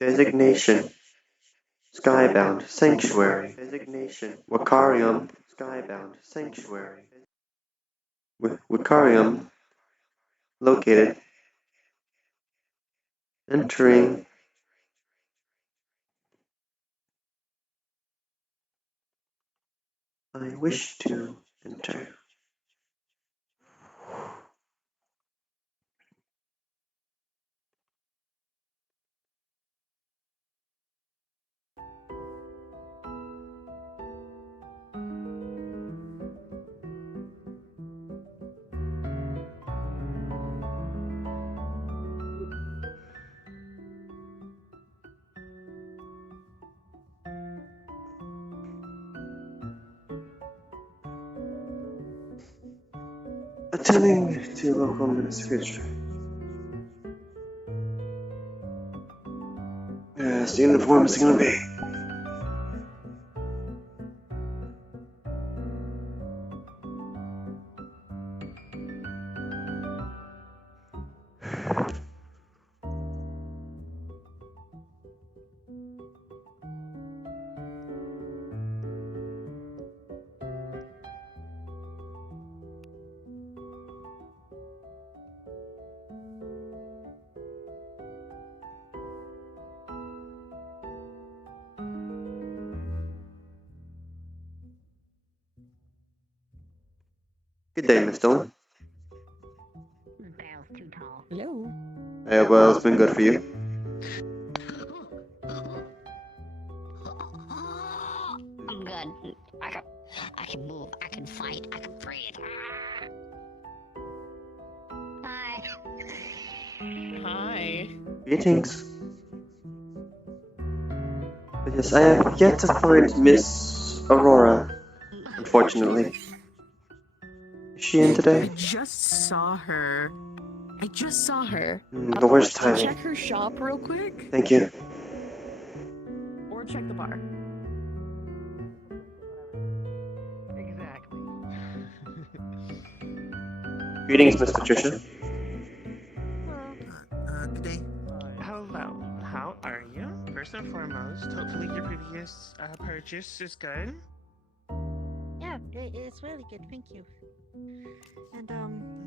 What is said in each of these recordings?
Designation: Skybound Sanctuary. Designation: Wiccarium. Skybound Sanctuary. Wiccarium located. Entering. I wish to enter. Attending to local administration. Yes, the uniform is gonna be. Good day, Miss Dillon. Bell's too tall. Hello. Well, it's been good for you. I'm good. I can move. I can fight. I can breathe. Hi. Hi. Greetings. But yes, I have yet to find Miss Aurora, unfortunately. Is she in I today? just saw her. The worst timing. Check her shop real quick. Thank you. Or check the bar. Exactly. Greetings, Miss Patricia. Good day. Hello. How are you? First and foremost, hopefully your previous purchase is good. Yeah, it's really good, thank you. And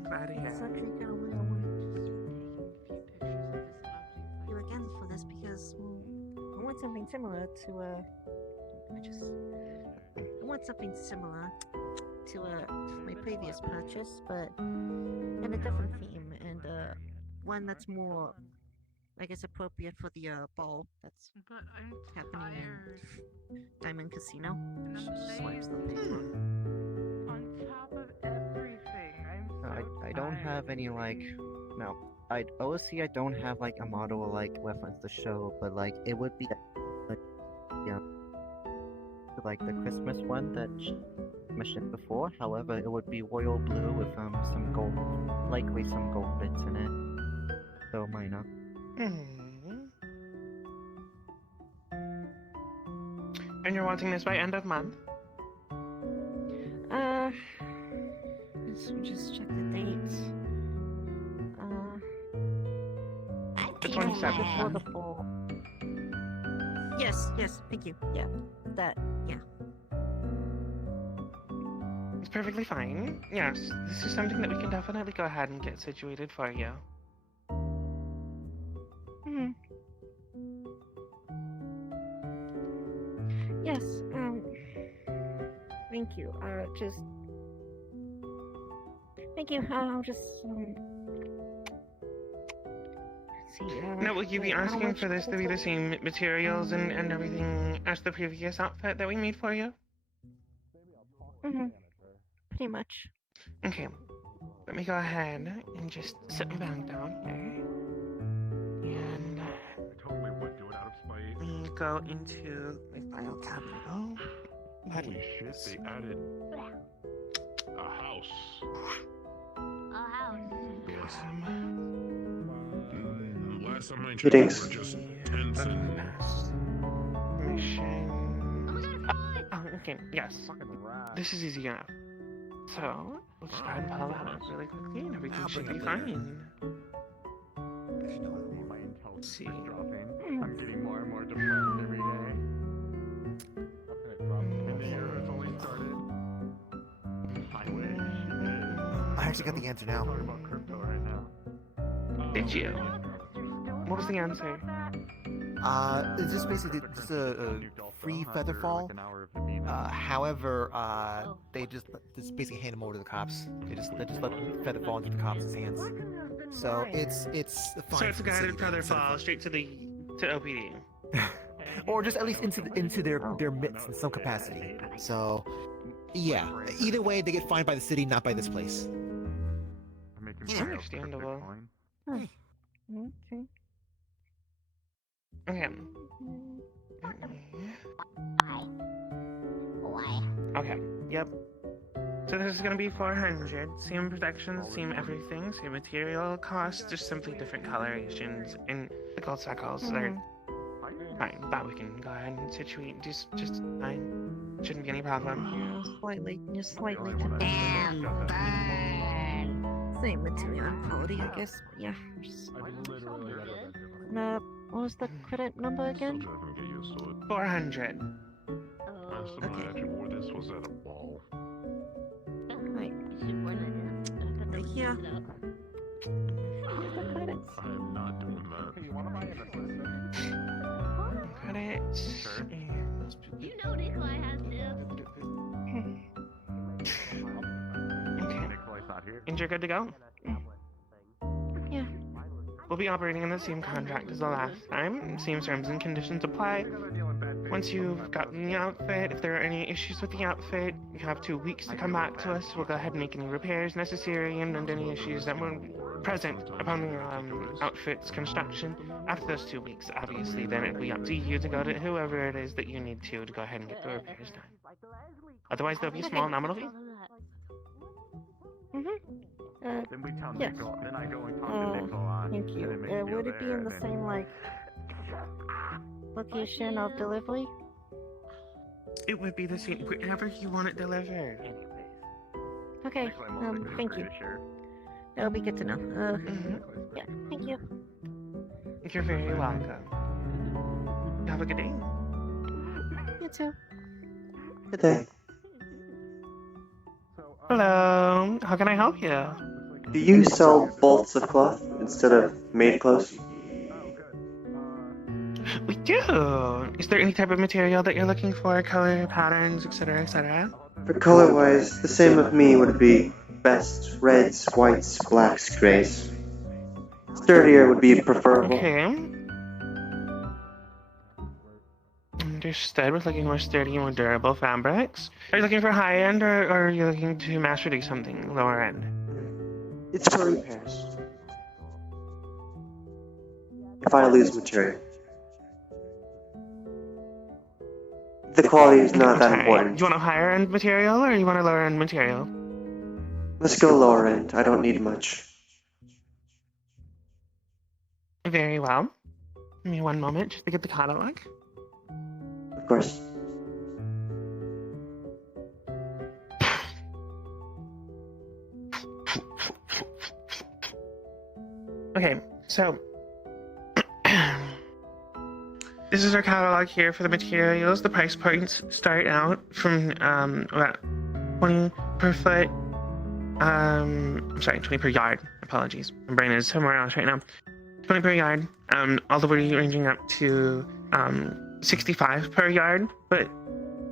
Glad to hear it's it. actually kind of weird. I wanted to just take a few pictures of this lovely here again for this because I want something similar to I want something similar to my previous purchase, but in a different theme and one that's more, I guess, appropriate for the ball that's But I'm happening tired. in Diamond Casino. And I'm She swipes the lazy. paper. On top of everything, I'm so I don't have any like no. I obviously I don't have like a model like reference to show, but like it would be like yeah like the Christmas one that mentioned before. However, it would be royal blue with some gold, likely some gold bits in it. So minor. And you're wanting this by end of month? Let's just check the dates. The People 27th. Before the laugh. fall. Yes, thank you. Yeah, that, yeah. It's perfectly fine. Yes, this is something that we can definitely go ahead and get situated for you. Hmm. Yes, thank you. Thank you. I'll just, see, Now, will you be how asking much for this to be the same materials and everything as the previous outfit that we made for you? Mm-hmm. Pretty much. Okay, let me go ahead and just sit my bag down here. And I totally would do it out of spite. let me go into my file cabinet. Oh, that Holy shit, is- they added a house. A house. Yes. Um, Last time I checked, Greetings. we were just tents and... Mission. Oh my god, Oh, okay, yes. This is easy enough. So, we'll just go ahead and pull that up really quickly and everything should be fine. My intelligence See. is dropping. I'm getting more actually got the answer now. Talking about crypto right now. Did you? What was the answer? It's just basically just a free feather fall. However, they just basically hand them over to the cops. They just let feather fall into the cops' hands. So it's a fine. So it's a for the guided city feather instead of- fall straight to OPD. or just at least into their midst in some capacity. So yeah, either way they get fined by the city, not by this place. Understandable. Okay. Okay. Why? Okay. Yep. So this is gonna be 400. Same protection, same everything, same material cost, just simply different colorations and the gold circles are fine. That we can go ahead and situate. Just fine. Shouldn't be any problem. Slightly Damn, burn. same material and quality, I guess. Yeah. What was the credit number again? 400. Last time I actually wore this was at a ball. Right. Yeah. Here's the credits. I am not doing that. Credits. You know Nikolai has Okay. Nikolai's not here. And you're good to go? Yeah. We'll be operating on the same contract as the last time. Same terms and conditions apply. Once you've gotten the outfit, if there are any issues with the outfit, you have 2 weeks to come back to us. We'll go ahead and make any repairs necessary and any issues that were present upon the outfit's construction. After those 2 weeks, obviously, then it'll be up to you to go to whoever it is that you need to go ahead and get the repairs done. Otherwise, there'll be a small nominal fee. Then we tell Yes. Nikolai. Then I go and talk to Nikolai. Thank you. and then maybe go Would it be there, in the and same, like, location of delivery? It would be the same wherever you want it delivered. Okay, Nikolai most likely thank agree you. to share. That'll be good to know. Yeah, thank you. You're very welcome. Have a good day. You too. Good day. Hello. How can I help you? Do you sell bolts of cloth instead of made clothes? We do. Is there any type of material that you're looking for? Color, patterns, etc., etc.? For color-wise, the same with me would be best reds, whites, blacks, grays. Sturdier would be preferable. Okay. Understood. We're looking for sturdy, more durable fabrics. Are you looking for high end, or are you looking to mass produce something lower end? It's for repairs. If I lose material. The quality is not that Okay. important. Do you want a higher end material, or you want a lower end material? Let's go lower end. I don't need much. Very well. Give me one moment just to get the catalog. Of course. Okay, so this is our catalog here for the materials. The price points start out from about 20 per foot. I'm sorry, 20 per yard. Apologies, my brain is somewhere else right now. 20 per yard. All the way ranging up to 65 per yard. But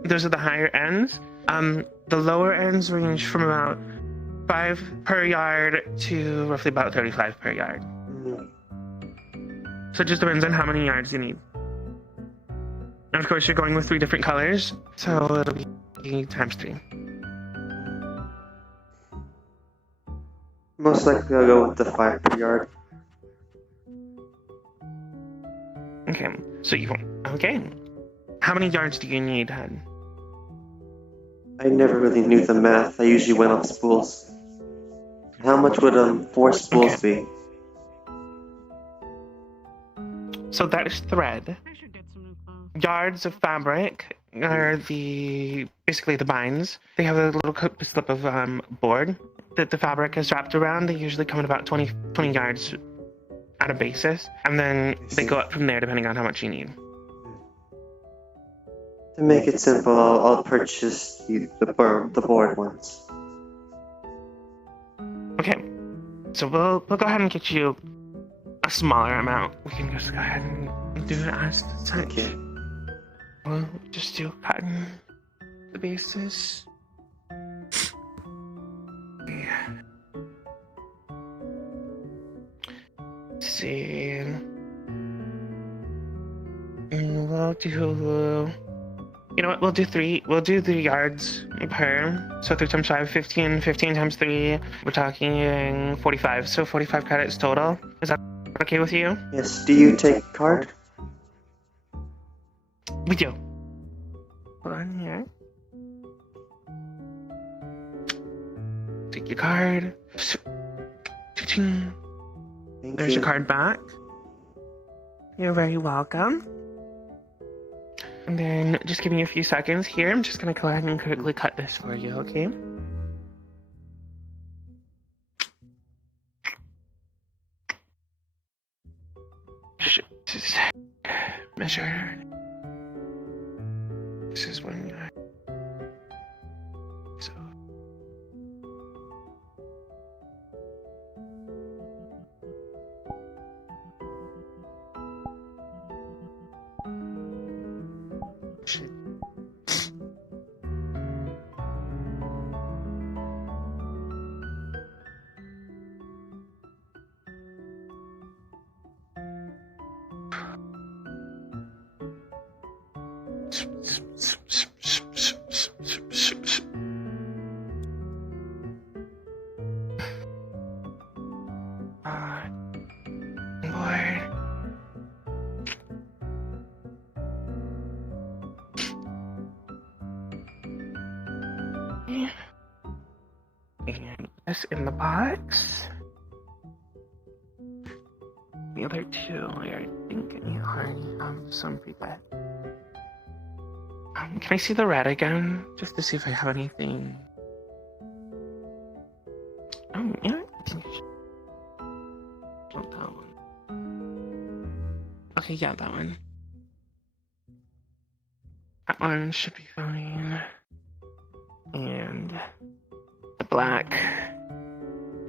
those are the higher ends. The lower ends range from about 5 per yard to roughly about 35 per yard. So it just depends on how many yards you need. And of course, you're going with 3 different colors, so it'll be times 3. Most likely I'll go with the 5 per yard. Okay, so you want... Okay. How many yards do you need, hun? I never really knew the math. I usually went off spools. How much would 4 spools be? So that is thread. Yards of fabric are basically the binds. They have a little slip of board that the fabric is wrapped around. They usually come in about 20 yards at a basis, and then they go up from there depending on how much you need. To make it simple, I'll purchase the board ones. So we'll go ahead and get you a smaller amount. We can just go ahead and do it as such. Okay. We'll just do cutting the bases. Yeah. See. And we'll do. You know what? We'll do 3 yards per. So 3 times 5, 15. 15 times 3. We're talking 45. So 45 credits total. Is that okay with you? Yes, do you take card? We do. Hold on here. Take your card. Thank There's you. your card back. You're very welcome. And then just give me a few seconds here. I'm just gonna go ahead and quickly cut this for you, okay? Just measure. This is when you. So. Shit. Lord. And this in the box. The other 2, I think you already have some feedback. Can I see the red again? Just to see if I have anything. Oh, yeah. Not that one. Okay, yeah, that one. That one should be fine. And the black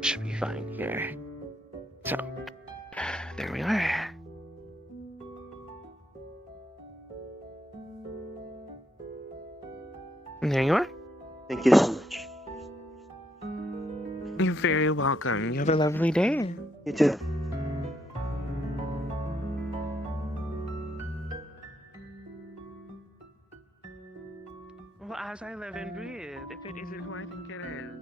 should be fine here. So, there we are. And there you are. Thank you so much. You're very welcome. You have a lovely day. You too. Well, as I live and breathe, if it isn't who I think it is.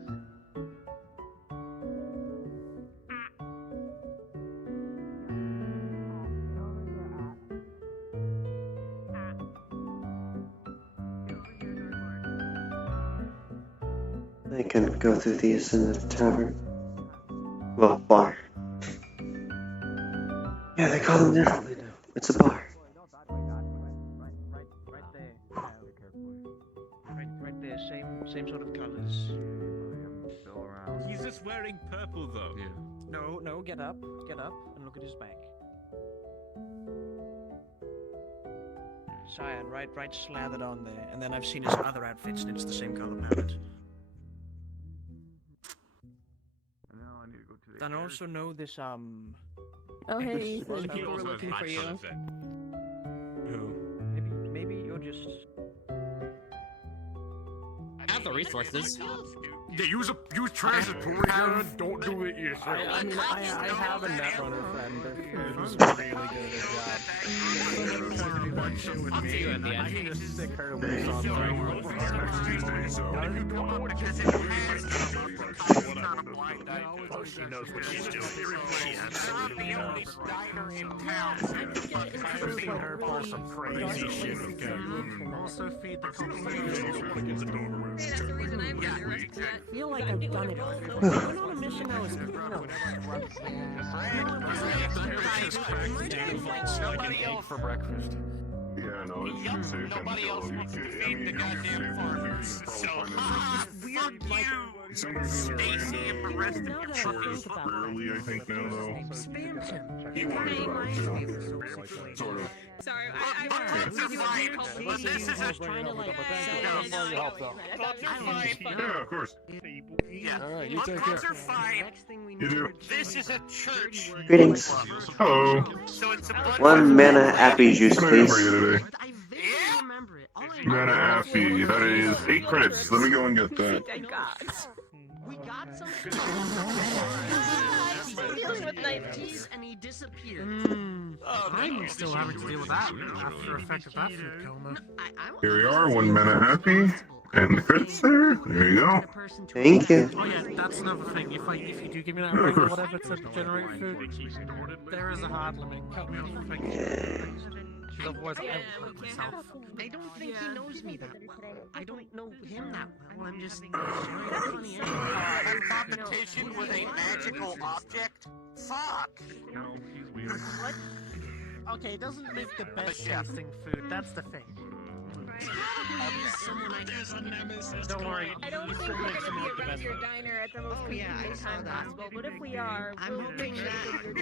I can go through these in the tavern. Well, bar. Yeah, they call them differently now. It's a bar. Right there, same sort of colors. He's just wearing purple though. Yeah. No, get up, and look at his back. Cyan, right slathered on there, and then I've seen his other outfits, and it's the same color palette. And I also know this, Oh, hey, He Ethan. People were also has looking for high you. sun effect. Who? maybe you're just... I have the resources. Yeah, use transport gun. Don't do it yourself. I mean, I have a netrunner friend who's really good at his job. I'll see you at the end. I can just stick her with something. She knows what she's doing. I've seen her pull some crazy shit. Also feed the conversation. I feel like I've done it before. You know, a mission I was, For breakfast. Yeah. Yeah, no, it's Yup, safe. nobody else wants to feed the goddamn farmers. So, fuck you, Stacy, and the rest of your puppies. Rarely, I think, now, though. Spammed him. He wanted it out, too. Sort of. Sorry, I want to do fine, but this is a trying to like Yeah, of course. Yeah, Alright, you but take clubs care. are fine. You do. This is a church. Greetings. Hello. So it's a bunch One of mana appy juice, What can I do for please. you today? I vaguely remember it. All I Mana know Affy, that is 8 credits. Let me go and get that. we got some dealing with nightmares and he disappeared. I'm still having to deal with that after effect of that food coma. Here we are, 1 mana Affy. And the credits there. There you go. Thank you. Oh yeah, that's another thing. If you do give me that ring or whatever to generate food, there is a hard limit. Cut me off if I can. Otherwise, I will hurt myself. I don't think he knows me that well. I don't know him that well. I'm just funny. a competition with a magical object? Fuck! What? Okay, it doesn't make the best chef. tasting food. That's the thing. Don't worry. I don't think we're gonna be around your diner at the most convenient time possible, but if we are, we'll bring that to your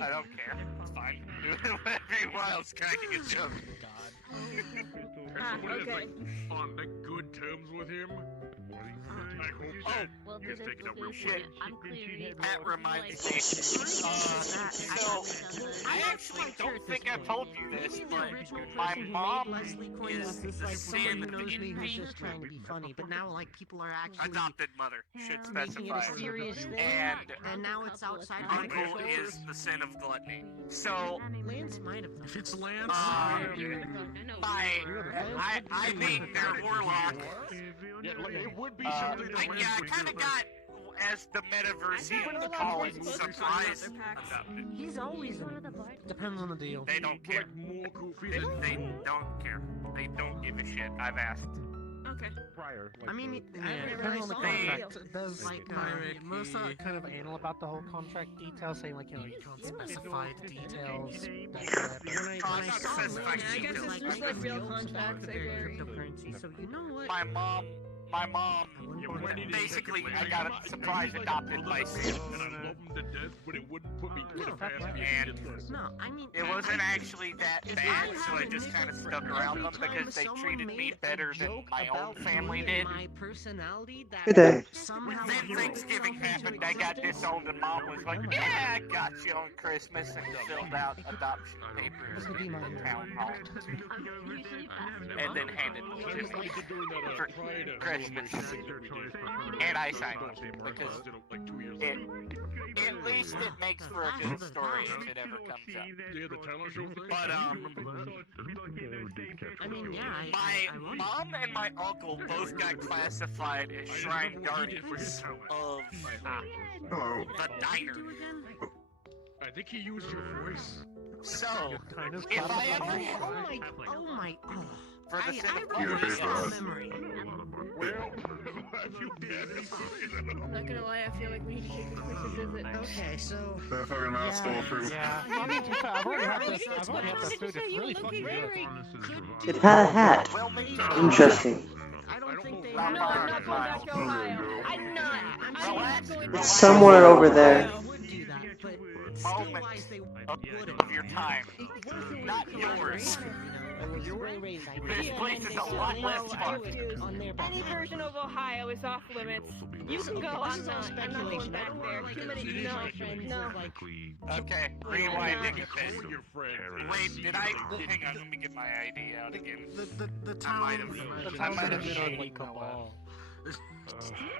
I don't care. It's fine. Every while it's cracking a joke. okay. On the good terms with him? I hope Oh, he's taking a real shit. I'm clearly That reminds me. So, I actually don't think I've told you this, but my mom is the Someone sin who knows me who's just trying to be funny, but now like people are actually adopted mother. Should making it specify. a serious thing, And now it's outside of my uncle control. is the sin of gluttony. So, Lance might have. If it's Lance, I being their warlock. It would be I something that kind of got, as the metaversians call it, surprise adopted. He's always depends on the deal. They don't care. more goofy They than don't care. They don't give a shit. I've asked. Okay. prior. I mean, Yeah, never depends really on the saw contract. it. There's Like, most are kind of anal about the whole contract details, saying like, you know, you can't specify the details. Can't specify I guess details. it's just like real contracts, I guess. cryptocurrency. So you know what? My mom basically I got a surprise adopted by Sam. And I love him to death, but it wouldn't put me past me. And No, I mean, it wasn't actually that bad, so I just kind of stuck around them because they treated me better than my own family did. My personality that Good day. somehow Then Thanksgiving happened, I got disowned and mom was like, yeah, I got you on Christmas and filled out adoption papers in the town hall. And then handed them to me for Christmas. And I signed it because at least it makes for a good story if it ever comes up. Yeah, the talent show thing. But I mean, yeah, my mom and my uncle both got classified as shrine guardians of Hello. the diner. I think he used your voice. So, if I ever oh my, for the sin of I really Yeah, strong big memory. Well, you did. I'm not gonna lie, I feel like we need to take this place a visit. Okay, so That fucking mouse stole through. Yeah, I mean, to be fair, I've already had this. I've already had this food. It's really fucking good. It had a hat. well made Interesting. I don't think they No, I'm not going back to Ohio. I'm not. I'm not going It's somewhere over there. would do that, but moment skill-wise they wouldn't. of your time, not yours. This place is a lot less fun. Any version of Ohio is off limits. You can go, I'm not going back there. Too many, no. Okay, rewinding a bit. Your friend. Wait, did I? Hang on, let me get my ID out again. The I town might have is shaded like Noah.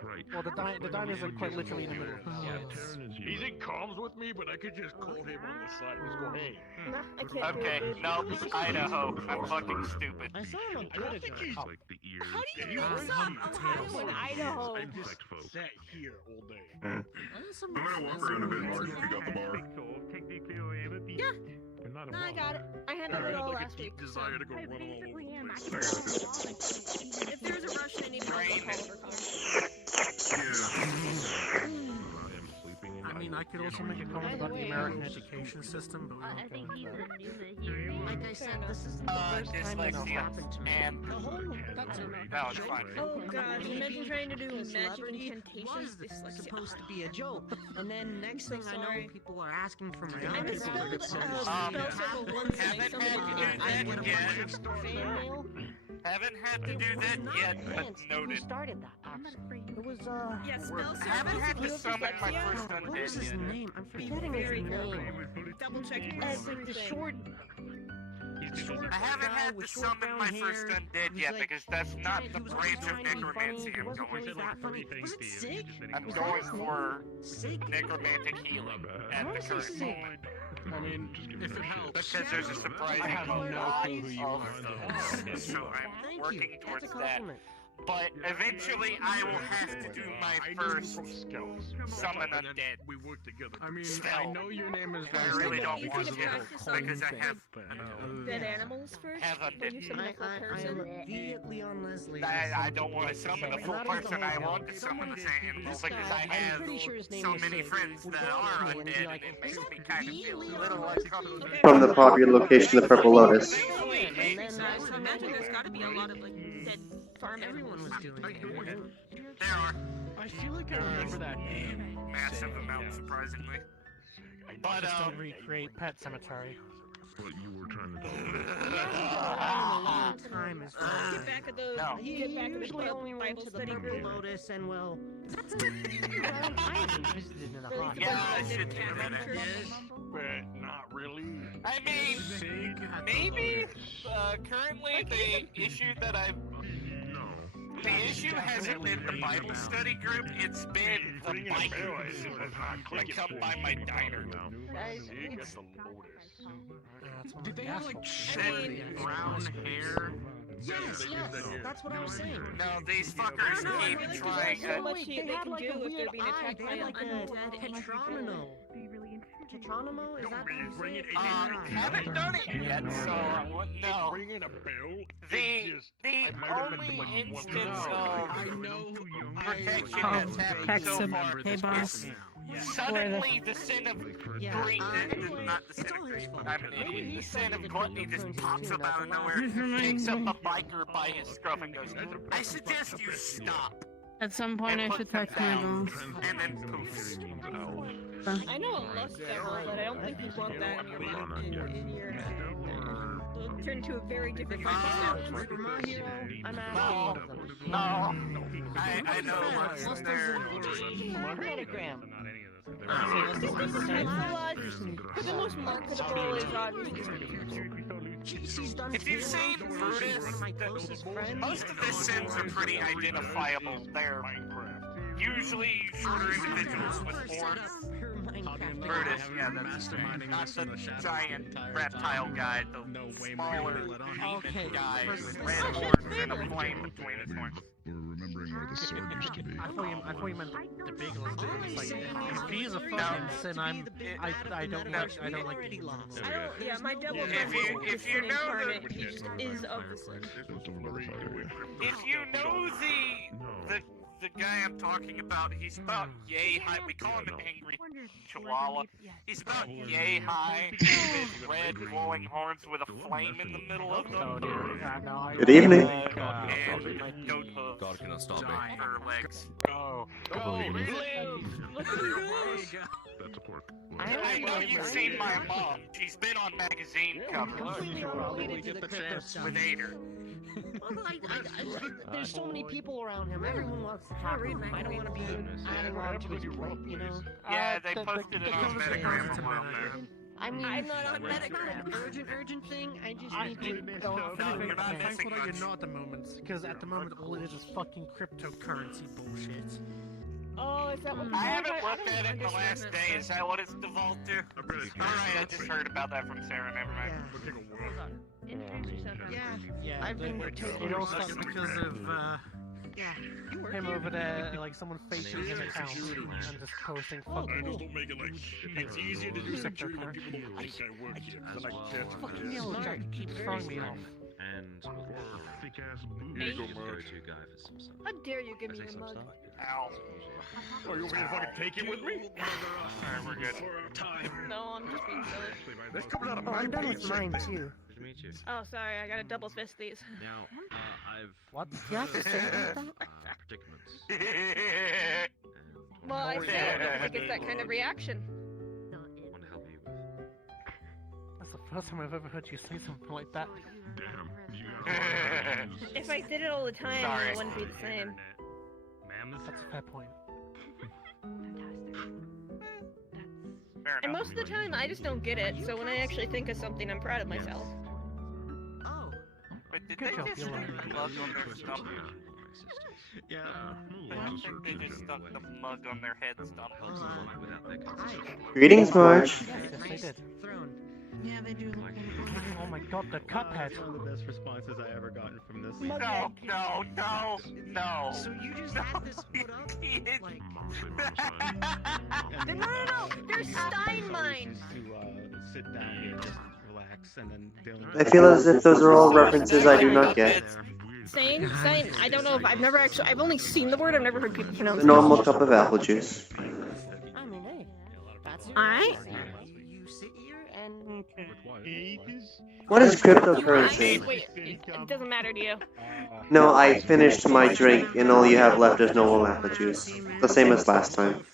Right. well, the diners are quite literally in the middle of the woods. He's in comms with me, but I could just call him on the side and just go, hey. No, I can't Okay, do it. no, Idaho. I'm fucking stupid. I saw him on Twitter. Like the ears. How do you know Ohio and Idaho? I just sat here all day. I'm gonna walk around a bit more. We got the bar. Yeah. No, I got it. I handled it all last week. So. Desire to go run all over the place. If there's a rush and I need to call over phone. Yeah. mean, I could also make a comment about the American education system, but we won't go into that. Like I said, this isn't the first time it's happened to me. And The whole no, it's fine. Oh god, imagine trying to do magic celebrity incantations. was Dyslexia. supposed to be a joke, and then next thing I know, sorry. people are asking for my I autograph. misspelled spell circle once and I Haven't had to do stumbled that on yet. Fan mail. Haven't had to do that yet, but Who noted. started that? Actually, it was Yeah, spell circle. Haven't had to You have summon my dyslexia? first what was undead his yet. name? I'm forgetting his Very name. double check The everything. short. I haven't had to summon my first undead yet because that's not the branch of necromancy I'm going for. Was it sick? I'm going for necromantic healing at the current moment. I mean, if it helps. Because there's a surprising lot of those, so I'm working towards that. But eventually I will have to do my first summon undead. We work together. I mean, Still. I know your name is I really don't You want can to practice on because I have dead animals first. Have When you undead. summon a full I person. am the Leon Leslie. I don't want to summon a full person. I want to summon the animal because I have so many friends that are undead, and it makes me kind of feel a little uncomfortable. From the popular location, the Purple Lotus. And then I imagine there's got to be a lot of like dead farm Everyone was doing it. There are I feel like I remember that name. massive amounts, surprisingly. But Just don't recreate Pet Cemetery. What you were trying to do. Time is Get back at the No. get back at the usually only went Bible to the study Purple group. Lotus, and well, I haven't visited in a hot Yeah, I minute. should do that. But not really. I mean, maybe currently the issue that the issue hasn't been the Bible study group, it's been the bikers that come by my diner. Did they have like Brown hair. Yes, that's what I was saying. No, these fuckers keep trying so much They shit they had can like do a if they're weird being eye. attacked They by had an like a undead tetronomo. Tetronomo? Is that how you say it? haven't done it yet, so I wouldn't know. Ringing a bell. The only instance of protection that's happened so far Hey, boss. suddenly the sin of greed, not the sin of greed, fault. I'm an idiot. The sin of gluttony just pops up out of nowhere, picks up a biker by his scruff and goes, I suggest you stop. At some point, I And should puts talk to my them boss. down, and then poofs. I know a lust devil, but I don't think you want that in your it'll turn to a very different kind of For my hero, I'm out of them. No, I know what's there. Metagram. The most marketable is obviously She's done If you've seen Brutus, my closest friend. most of the sins are pretty identifiable. They're usually shorter individuals with horns. Brutus, yeah, that's his name. Not the giant reptile guy, the smaller demon guy with red horns and a flame between his horns. We're remembering where the sword used to be. I thought you meant the big ones. It's like, if he's a fucking sin, I don't like the yeah, my devil If you know incarnate, he just is of the sin. If you know the guy I'm talking about, he's about yay high. We call him an angry chihuahua. He's about yay high with red glowing horns with a flame in the middle of them. Good evening. And goat hooves. God cannot stop me. For legs. That's a pork. I know you've seen my mom. She's been on magazine covers with Ader. There's so many people around him. Everyone wants to talk to him. I don't want to be adding on to his plate, you know? Yeah, they posted it on Metagram a while there. I mean, I'm not on it's not an urgent thing. I just need to go off. No, you're not Thankful missing that much. you're not at the moment, because at the moment all it is fucking cryptocurrency bullshit. Oh, is that what I haven't looked at it in the last day. Is that what it's devolved to? Alright, I just heard about that from Sarah. Never mind. Yeah, I've been it all started because of him over there, like someone faking his account and just posting fucking. Don't make it like it's easier to do security when people don't think I work here. Then I get Fucking yellow jacket keeps throwing me off. And Ego merch. How dare you give me a mug? Ow. Oh, you want me to fucking take it with me? Alright, we're good. No, I'm just being silly. This comes out of Oh, my I'm done with paycheck. mine too. Oh, sorry, I gotta double fist these. Now, I've What? You have to say it like that? predicaments. Well, I say it because it gets that kind of reaction. Want to help you with. That's the first time I've ever heard you say something like that. Damn. If I did it all the time, Sorry. it wouldn't be the same. That's a fair point. Fair And enough. most of the time, I just don't get it, so when I actually think of something, I'm proud of myself. Oh. Wait, did Good they job, just Yolanda. mug on their stump? Yeah. I think they just stuck the mug on their head stump. Without their consent. Greetings, Marge. Yes, they did. Throne. Yeah, they do. Oh my god, the cuphead. One of the best responses I ever gotten from this. No, no, no, no. So you just had this put up? Like, No, they're Stein mines! To sit down here, just relax, and then I feel as if those are all references I do not get. Sane? I don't know if I've never actually, I've only seen the word, I've never heard people pronounce The it. normal cup of apple juice. I mean, hey. That's your Alright. You sit here and. What is cryptocurrency? Wait, it doesn't matter to you. No, I finished my drink, and all you have left is normal apple juice. The same as last time.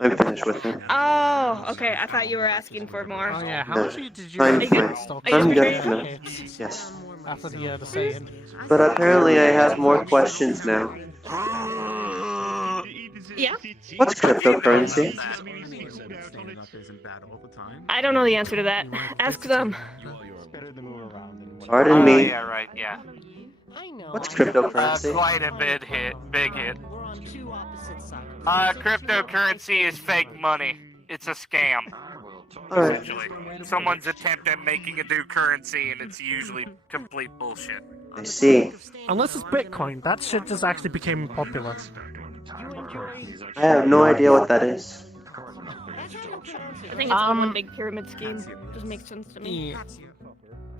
I'm finished with it. Oh, okay, I thought you were asking for more. Oh yeah, how No. much did you I'm Are you fine. good? stock? Are you I'm good? good. No. Okay. Yes. After the saying. But apparently I have more questions now. Yeah? What's cryptocurrency? I don't know the answer to that. Ask them. Pardon Oh, me. yeah, right, yeah. I know. What's cryptocurrency? Quite a big hit, big hit. We're on two opposite sides. Cryptocurrency is fake money. It's a scam. Alright. Essentially. Someone's attempt at making a new currency, and it's usually complete bullshit. I see. Unless it's Bitcoin, that shit just actually became popular. I have no idea what that is. I think it's all one big pyramid scheme. Just makes sense to me. Yeah.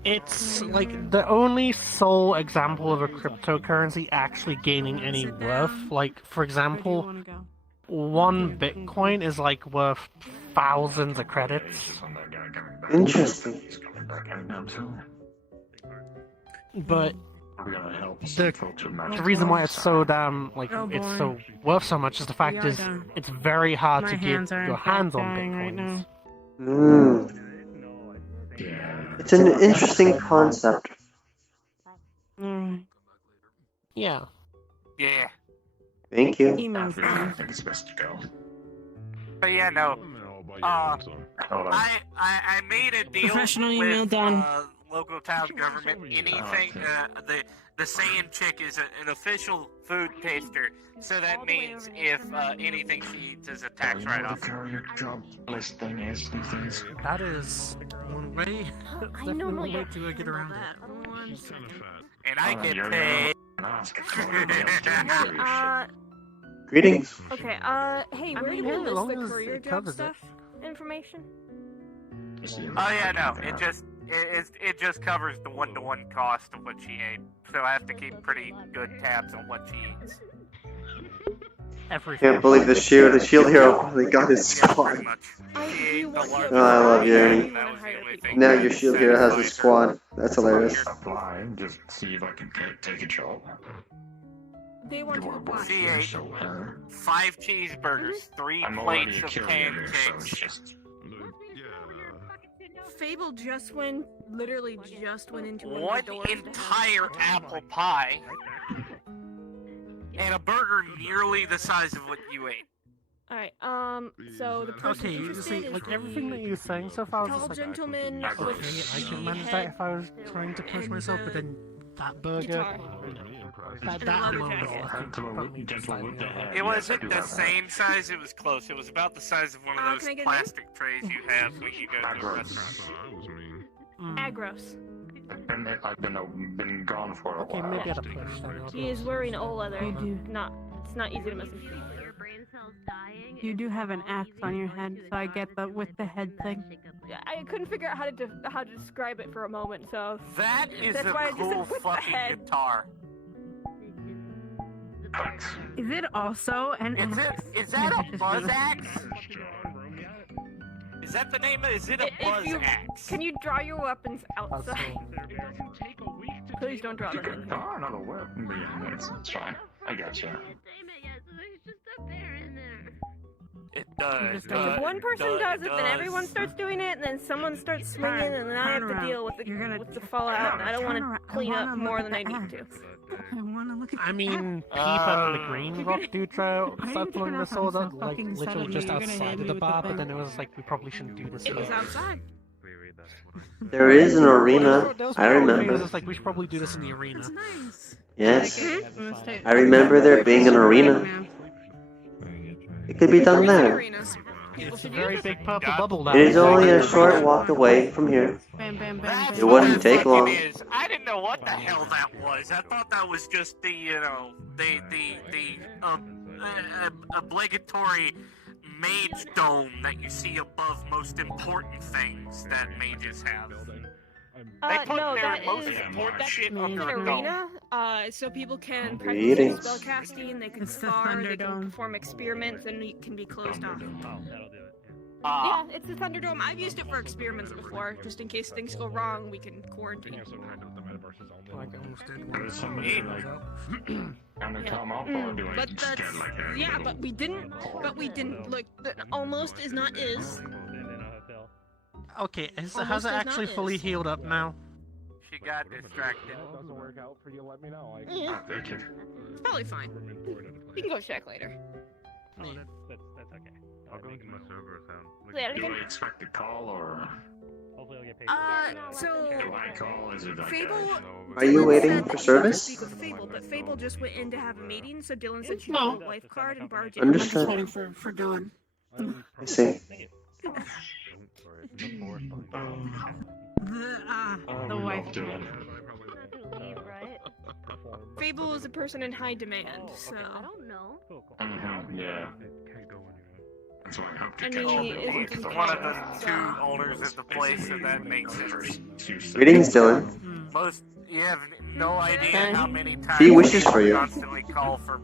It's like the only sole example of a cryptocurrency actually gaining any worth. Like, for example, one Bitcoin is like worth thousands of credits. Interesting. But the reason why it's so damn like it's so worth so much is the fact is it's very hard to get your hands on Bitcoins. Mm. It's an interesting concept. Yeah. Yeah. Thank you. I think it's best to go. But yeah, no. I made a deal Professional email with done. Local town government. Anything the Saiyan chick is an official food taster, so that means if anything she eats is a tax write-off. That is one way. I know one way not to get around it. And I get paid. Greetings. Okay, hey, where do we list the career job stuff information? Oh yeah, no, it just covers the one-to-one cost of what she ate, so I have to keep pretty good tabs on what she eats. Can't believe the shield hero finally got his squad. Oh, I love you, Ernie. Now your shield hero has a squad. That's hilarious. Applying, just see if I can take a job. They want to apply. She ate 5 cheeseburgers, 3 I'm already plates a of carrier, so it's pancakes. just. Fable literally just went into One entire apple pie, and a burger nearly the size of what you ate. Alright, so the person Okay, you interested see, is like the everything that you're saying so far is tall just like, gentleman okay, with I can the manage that head if I was trying to push myself, but then that burger, guitar. that leather alone jacket. I could probably slightly over. It wasn't the same size, it was close. It was about the size of one of those can I get a plastic trays you have when you go to a restaurant. Agros. I've been gone for a Okay, while. maybe I'd push then. He is wearing all leather. It's not easy to miss him. You do have an axe on your head, so I get the with the head thing. I couldn't figure out how to describe it for a moment, so That is that's a why I just cool said with the fucking head. guitar. Is it also an axe? Is that a buzz axe? Is that the name of it? Is it a buzz axe? Can you draw your weapons outside? Please don't draw them. Oh, not a weapon. Yeah, that's fine. I gotcha. It does. If one person does it, then everyone starts doing it, and then someone starts swinging, and then I have to deal with the fallout. And I don't want to clean up more than I need to. I want to look at. I mean, people on the green rock do try start pulling the swords out, like literally just outside of the bar, but then it was like we probably shouldn't do this. It was outside. There is an arena. I It remember. was just like we should probably do this in the arena. Yes. I remember there being an arena. It could be done there. It's a very big purple bubble now. It is only a short walk away from here. Bam, bam, bam. It wouldn't take long. I didn't know what the hell that was. I thought that was just the obligatory mage dome that you see above most important things that mages have. They put No, their that most is important shit an under a dome. arena. So people can practice Greetings. spell casting, they can It's the spar, they Thunderdome. can perform experiments, and it can be closed off. Ah. Yeah, it's the Thunderdome. I've used it for experiments before, just in case things go wrong, we can quarantine. There's somebody like gonna come up or do I But just that's get like a yeah, little... but we didn't. Look. Almost is not is. Okay, Almost has it does not actually fully is. healed up now? She got distracted. Yeah, Thank you. it's probably fine. You can go check later. That's okay. I'll go into my server account. Yeah, Do I expect a call or... Hopefully I'll get paid. So Do I call? Is it like Fable. Are you waiting said for that you service? Speak with Fable, but Fable just went in to have a meeting, so Dylan said she No. got a wife card and barged in. Understood. Waiting for Dylan. I see. The wife. Fable is a person in high demand, so. I don't know. Yeah. That's why I hope to And catch he up isn't with in the One of the two owners at the place, so that makes sense. Greetings, Dylan. Most, you have no idea how many times He wishes for you. constantly call for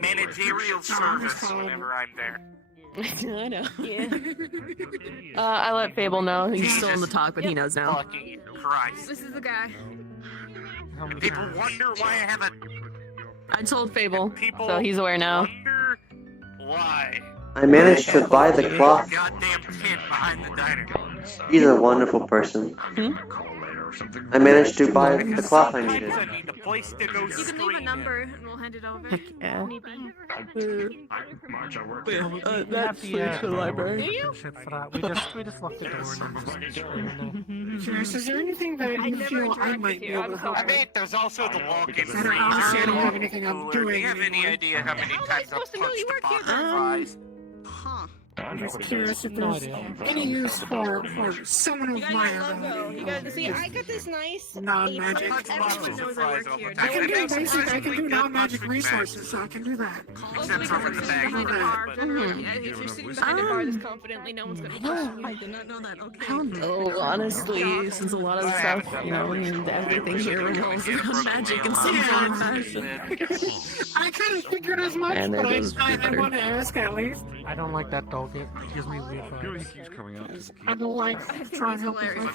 managerial service whenever I'm there. I know. Yeah. I let Fable know. He's still in the talk, but he knows now. Fucking Christ. This is the guy. People wonder why I have a... I told Fable, People so he's aware now. wonder why. I managed to buy the cloth. Goddamn kid behind the diner. He's a wonderful person. I managed to buy the cloth I needed. I need a place to go You can leave a number and we'll hand it over. Yeah. March, I work That's the library. Do you? Shit for that. We just locked the door and just Jess, is there anything that I you never feel I interacted might with be you, able to I'm help? I mean, there's also the walk-in freezer. honestly, I don't have anything I'm Do doing you have any anymore. idea how many How am I times I've supposed to know punched you the work box here? of fries? Huh. I'm just curious if there's any use for someone You of got my your logo. You got see. I got this nice non-magic. apron. Everyone knows I work here. I can do Nobody basic. I can do good non-magic mushroom resources, so I can do that. Also, we can work behind a bar. Yeah, if you're sitting behind a bar this confidently, no one's gonna question you. I did not know that. Okay. Oh, honestly, since a lot of the stuff, you know, and everything here revolves around magic in some form or fashion. I kind of figured as much, And but there goes I Jupiter. want to ask at least. I don't like that dog. It gives me weird vibes. I don't like trying to help hilarious.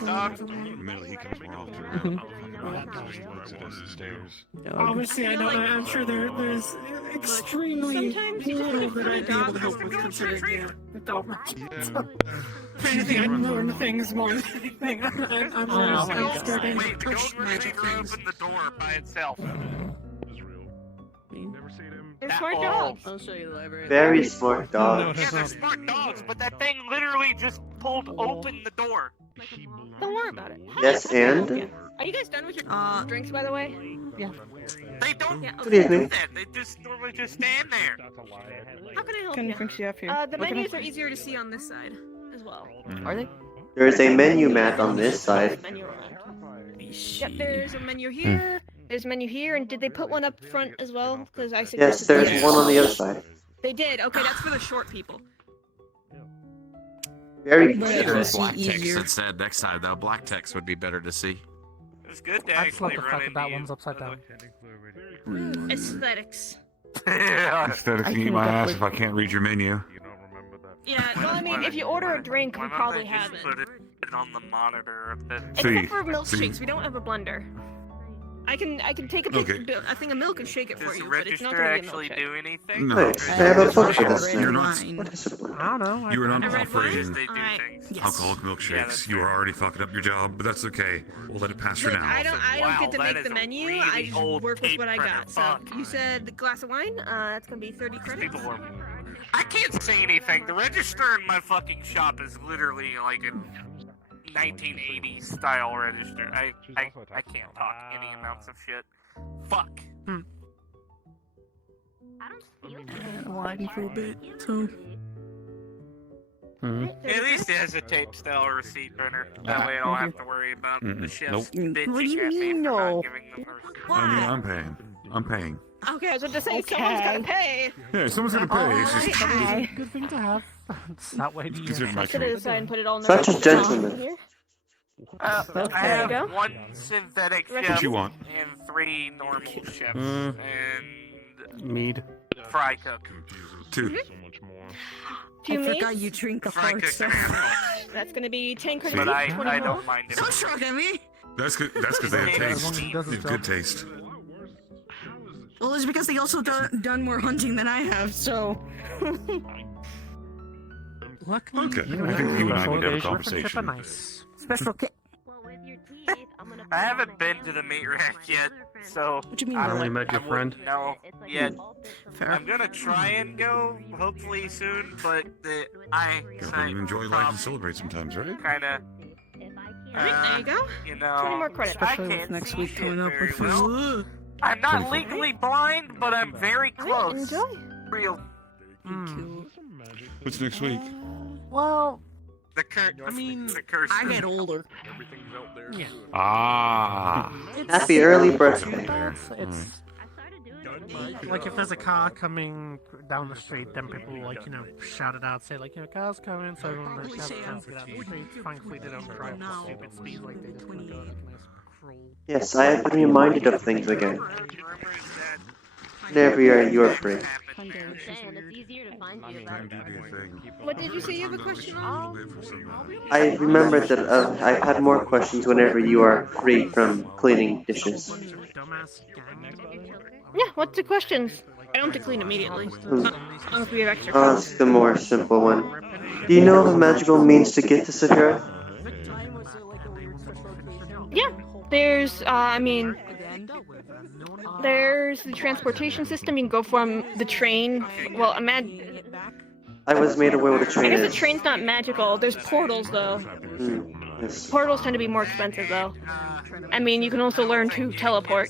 Obviously, I know that. I'm sure there's extremely little that I'd be able to help with considering the dog magic. If anything, I'd learn things more than anything. I'm always starting to Wait, push don't magic really things. open the door by itself. They're smart dogs. I'll show you the library. Very smart dog. Yeah, they're smart dogs, but that thing literally just pulled open the door. Don't worry about it. Yes, and? Are you guys done with your drinks, by the way? Yeah. They don't Yeah, Good evening. do that. They just normally just stand there. How can I help Can you? drinks you have here? The menus are easier to see on this side as well. Are they? There is a menu mat on this side. Menu rack. Yep, there's a menu here, There's a menu here, and did they put one up front as well? Because I Yes, suggested there's one on the other side. They did. Okay, that's for the short people. Very Right, sure. it's Black text easier. instead next time, though. Black text would be better to see. It's good to I just actually love the run fact that into that you. one's upside down. Aesthetics. Instead of I can eat can my get ass with- if I can't read your menu. Yeah, well, I mean, if you order a drink, we Why don't probably they have just it. put it on the monitor of the... Except for milkshakes, we don't have a blender. I can take a Okay. thing of milk and shake it for Does the you, but it's not register gonna be a actually milkshake. do anything? No. Wait, I have a book for this You're now. not. What is it? I don't know. You were not I read offering wine? They do Alright. things. Yes. alcoholic Yeah, milkshakes. that's You were fair. already fucking up your job, but that's okay. We'll let it pass for Look, now. I don't Wow, get to that make is the a menu. really I just old work with tape what I printer. got. So Fuck. you said the glass of wine. That's gonna be 30 credits. People are... I can't say anything. The register in my fucking shop is literally like a 1980s style register. I can't talk any amounts of shit. Fuck. Lagging for a bit, so. At least it has a tape style receipt printer. That way I don't have to worry about the chefs bitching What do you at me mean, for no? not giving them the receipt. I mean, I'm paying. I'm paying. Okay, I was about to say someone's gotta pay. Yeah, someone's gonna pay. It's just It's a good thing to have. That way do you Consider my Set it treat. aside and put it all in the Such a register gentleman. here. I There you have go. one synthetic What chef you want? and 3 normal chefs Mm. and Mead. fry cook. 2. Two I forgot meats. you drink a Fry hard cook stuff. and That's gonna be 10 credits. but I 20 don't mind it. Don't shrug at me. That's good. That's because they have Yeah, taste. he does They his have good job. taste. Well, it's because they also done more hunting than I have, so. Luckily. Okay. I think you and I need to have a conversation. Nice. Special ca- I haven't been to the meat rack yet, so What do you mean? I by wouldn't- that? met your I wouldn't friend? know yet. Fair. I'm gonna try and go, hopefully soon, but the eyesight Enjoy life and celebrate sometimes, right? kind of. There you go. You know, 20 more credits. I Especially with can't next see week shit coming up very with well. I'm not legally blind, but I'm very Alright, close. enjoy. Real. What's next week? Well, The curse. I mean, the curse. I get older. Everything's out there. yeah. Ah. Happy early birthday. It's like if there's a car coming down the street, then people will, like, you know, shout it out, say like, you know, car's coming, so everyone Probably like, say get out the street. Thankfully, they don't drive at stupid speed like they just want to go at a nice cruel. Yes, I have been reminded of things again. Whenever you're free. What did you say you have a question on? I remember that I've had more questions whenever you are free from cleaning dishes. Dumbass gang. Yeah, what's the questions? I don't have to clean immediately. As long as we have extra I'll ask the more simple one. Do you know of a magical means to get to Severa? Yeah, there's, I mean, there's the transportation system. You can go from the train. Well, I was made aware what a I train guess the is. train's not magical. There's portals, though. Yes. Portals tend to be more expensive, though. I mean, you can also learn to teleport.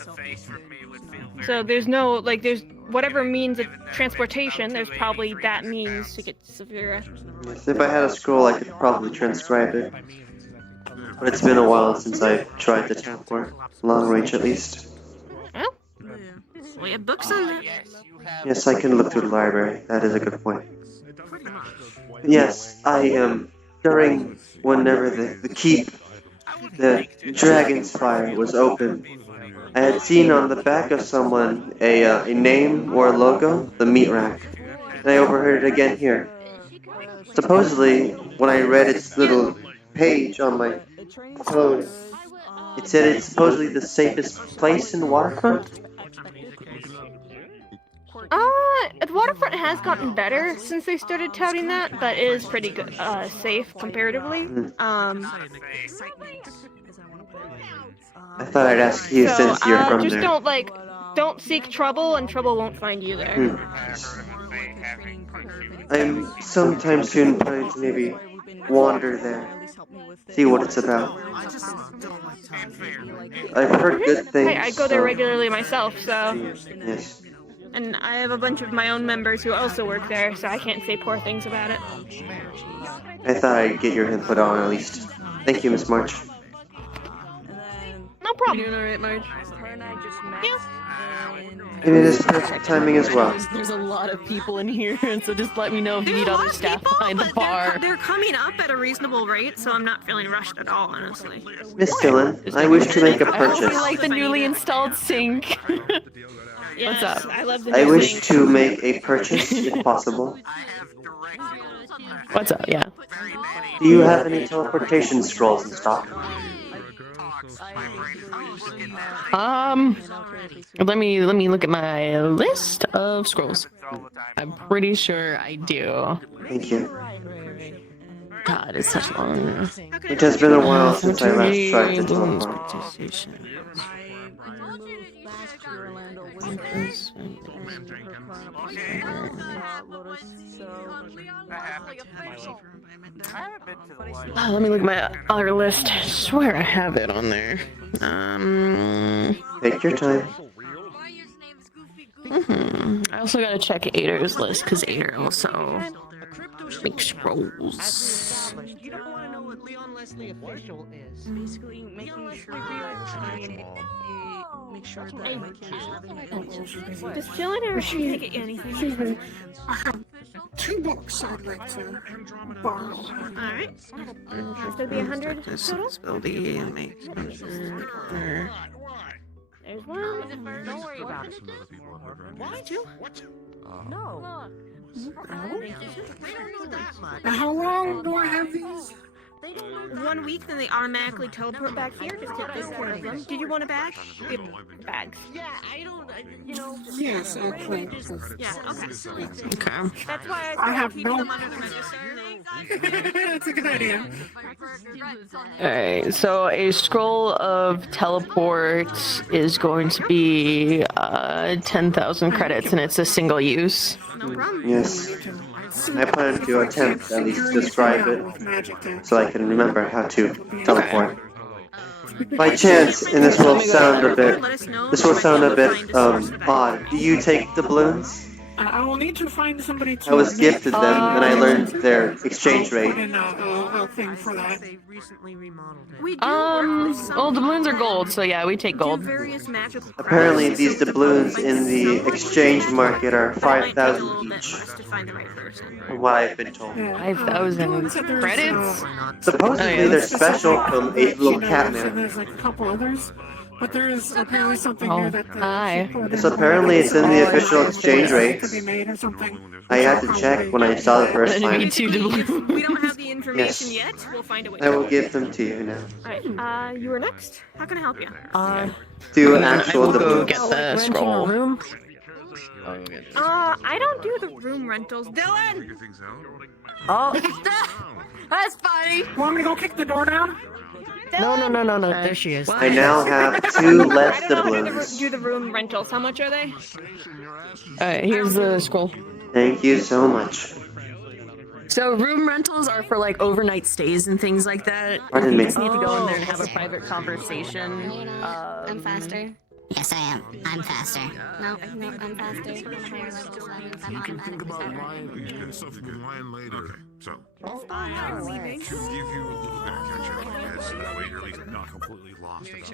So there's no, like, there's whatever means of transportation, there's probably that means to get to Severa. Yes, if I had a scroll, I could probably transcribe it. But it's been a while since I tried to teleport. Long range, at least. Well, we have books on that. Yes, I can look through the library. That is a good point. Yes, during whenever the keep, the dragon's fire was open, I had seen on the back of someone a name or a logo, the meat rack, and I overheard it again here. Supposedly, when I read its little page on my phone, it said it's supposedly the safest place in the waterfront. The waterfront has gotten better since they started touting that, but it is pretty good, safe comparatively. I thought I'd ask you since you're from just there. don't seek trouble, and trouble won't find you there. I'm sometime soon planning to maybe wander there, see what it's about. I've heard good things. Hey, I go there regularly myself, so. Yes. And I have a bunch of my own members who also work there, so I can't say poor things about it. I thought I'd get your input on at least. Thank you, Miss March. No problem. You doing alright, Marge? And it is perfect timing as well. There's a lot of people in here, and so just let me know if you need other staff behind the bar. They're coming up at a reasonable rate, so I'm not feeling rushed at all, honestly. Miss Dillon, I wish to make a I hope purchase. you like the newly installed sink. Yes, What's up? I love the I new wish sink. to make a purchase, if possible. What's up? Yeah. Do you have any teleportation scrolls in stock? Let me look at my list of scrolls. I'm pretty sure I do. Thank you. God, it's such long. It has been a while since I last tried to teleport. Let me look at my other list. I swear I have it on there. Take your time. I also gotta check Ader's list, because Ader also makes scrolls. You don't want to know what Leon Leslie official is. Basically, making sure make sure that Just chilling or should we get you anything? Excuse me. I have 2 books I'd like to borrow. Alright. Has to be 100 total? There's one. Don't worry about it. What? Two? No. Now, how long do I have these? 1 week, then they automatically teleport back here. Just take this care of them. Did you want a bag? We have bags. Yeah, I don't, you know. Yes, actually. Yeah, okay. Okay. That's why I have keep no. them under the register. That's a good idea. Alright, so a scroll of teleport is going to be 10,000 credits, and it's a single use. Yes. I plan to attempt at least describe it so I can remember how to teleport. By chance, and this will sound a bit odd. Do you take the balloons? I will need to find somebody to. I was gifted them, and I learned their exchange rate. A thing for that. Well, the balloons are gold, so yeah, we take gold. Apparently, these doubloons in the exchange market are 5,000 each. From what I've been told. 5,000 credits? Supposedly, they're special from a little cat man. There's like a couple others. But there is apparently something here that So apparently it's in the official exchange rates. I had to check when I saw the first time. We don't have the information Yes. yet. We'll find a way. I will give them to you now. Alright, you are next. How can I help you? Two actual Go doubloons. get the scroll. I don't do the room rentals. Dylan! Oh, that's funny. Want me to go kick the door down? No. There she is. I now have 2 less I don't know how doubloons. to do the room rentals. How much are they? Alright, here's the scroll. Thank you so much. So room rentals are for like overnight stays and things like that. Pardon You me. just need to go in there and have a private conversation. I'm faster. Yes, I am. I'm faster. No, I'm faster. You can think about lying. You can stuff you can lie later. Okay, so. I'm leaving. To give you a little bit of catch up, so that way you're at least not completely lost about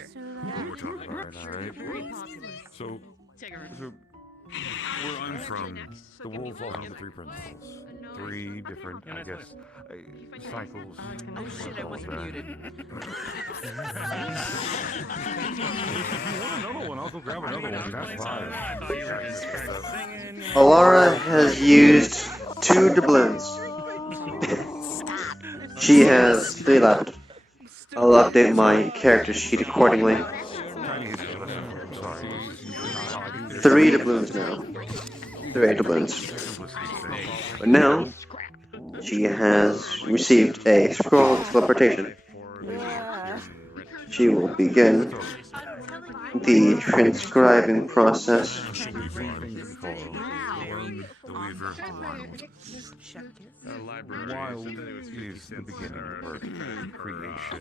what we're talking about right now, right? So where I'm from, the world falls under 3 principles. 3 different, I guess, cycles. Oh shit, I wasn't muted. Another one, I'll go grab another one. That's fine. Alara has used 2 doubloons. She has 3 left. I'll update my character sheet accordingly. 3 doubloons now. 3 doubloons. But now, she has received a scroll of teleportation. She will begin the transcribing process. Wild is the beginning of birth, creation,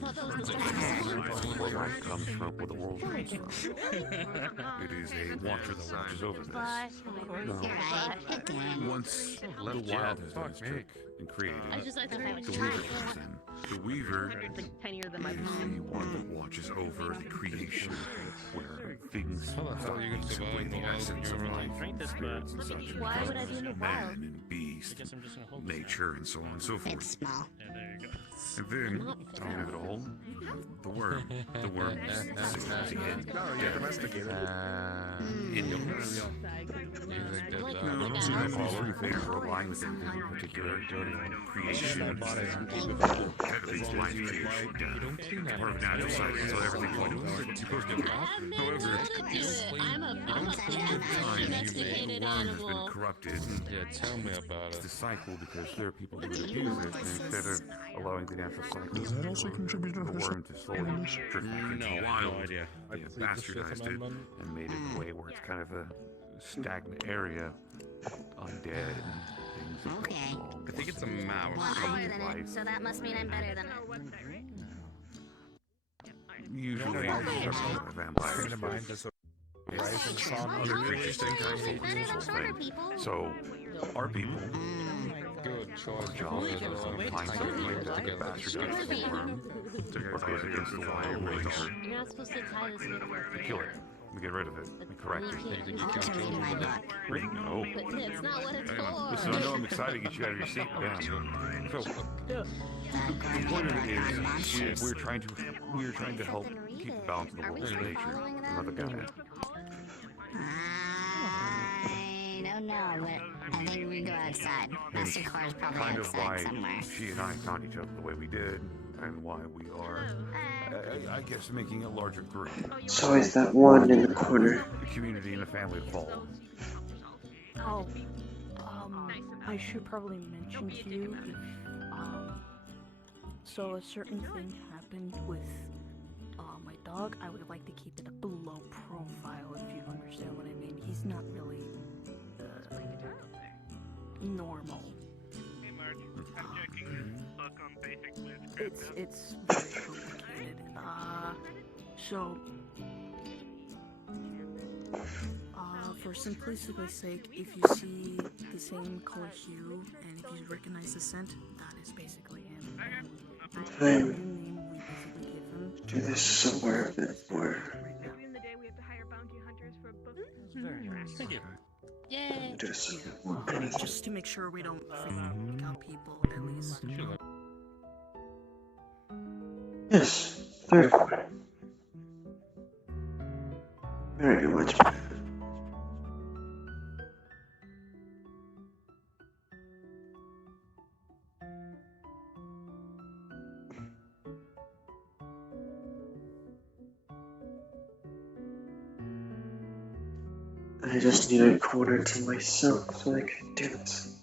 where life comes from, where the world comes from. It is a watcher that watches over this. Now, once the wild has done its trick, and created. I just like the the Weaver comes in. The Weaver like tinier than my is palm. the one that watches over the creation, where things How the hell are you gonna take survive away in the the wild essence of when you're life like and spirits and such. and Why would I becomes be in the man wild? and beast, I guess I'm just gonna hold this nature, and so on and so forth. It's small. Yeah, there you go. And then, on the end of it all, the worm. The worm is the end. Endless. No, I don't see the favor for align with anything in particular. Creation, everything's blind creation. Part of natural science until everything falls. Supposed to be. However, I'm a domesticated worm has been animal. corrupted. Yeah, tell me about It's it. the cycle because there are people who would abuse it, and instead of allowing the natural cycle, Does that also contribute to the worm to slowly drift back into the wild, idea. they have bastardized it and made it a way where it's kind of a stagnant area, undead, and things. Okay. I think it's a mouse. Well, I'm higher than it, so that must mean I'm better than it. Usually, vampires. Other creatures think Better they're than shorter people. So, our people, Good choice. job is applying something like that to bastardize the worm, or goes against the wild nature. You're not supposed to tie this with We kill it. We get rid of it. We correct it. to read my book. No. But it's not what it's Listen, I know for. I'm excited to get you out of your seat, but damn. So, the point of it is, we're trying to help keep the balance of the world's nature. Another guy. I don't know, but I think we go outside. Master Car's probably Kind of why outside somewhere. she and I found each other the way we did, and why we are, I guess, making a larger group. It's always that one in the corner. The community and the family of Fall. Oh, I should probably mention to you if, so a certain thing happened with, my dog. I would like to keep it a below profile, if you understand what I mean. He's not really, normal. Hey Marge, I'm checking this book on basic blues. It's very complicated. So, for simplicity's sake, if you see the same color hue and if you recognize the scent, that is basically him. Time Name we basically give him. do this somewhere a bit more. Thank you. Yay! Do this Yeah, more. just to make sure we don't freak out people, at least. Yes, third one. Very much better. I just need a corner to myself so I can do this.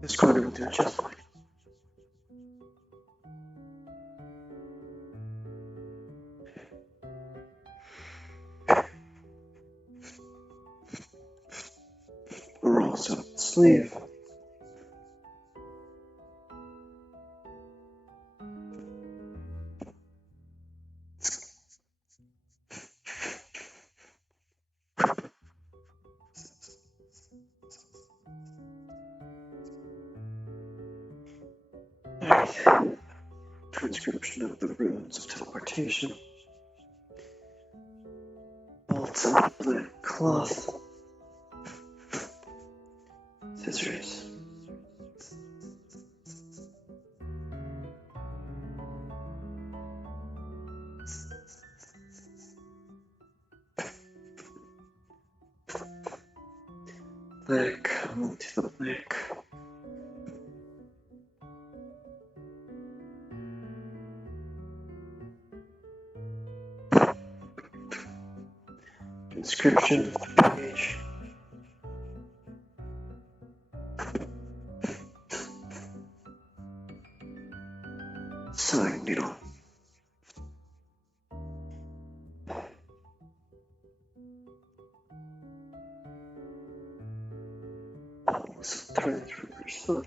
This corner will do just fine. Rolls up the sleeve. Alright. Transcription of the runes of teleportation. Bolts of black cloth. Scissors. Black onto the black. Description of the page. Sewing needle. Thread reverse foot.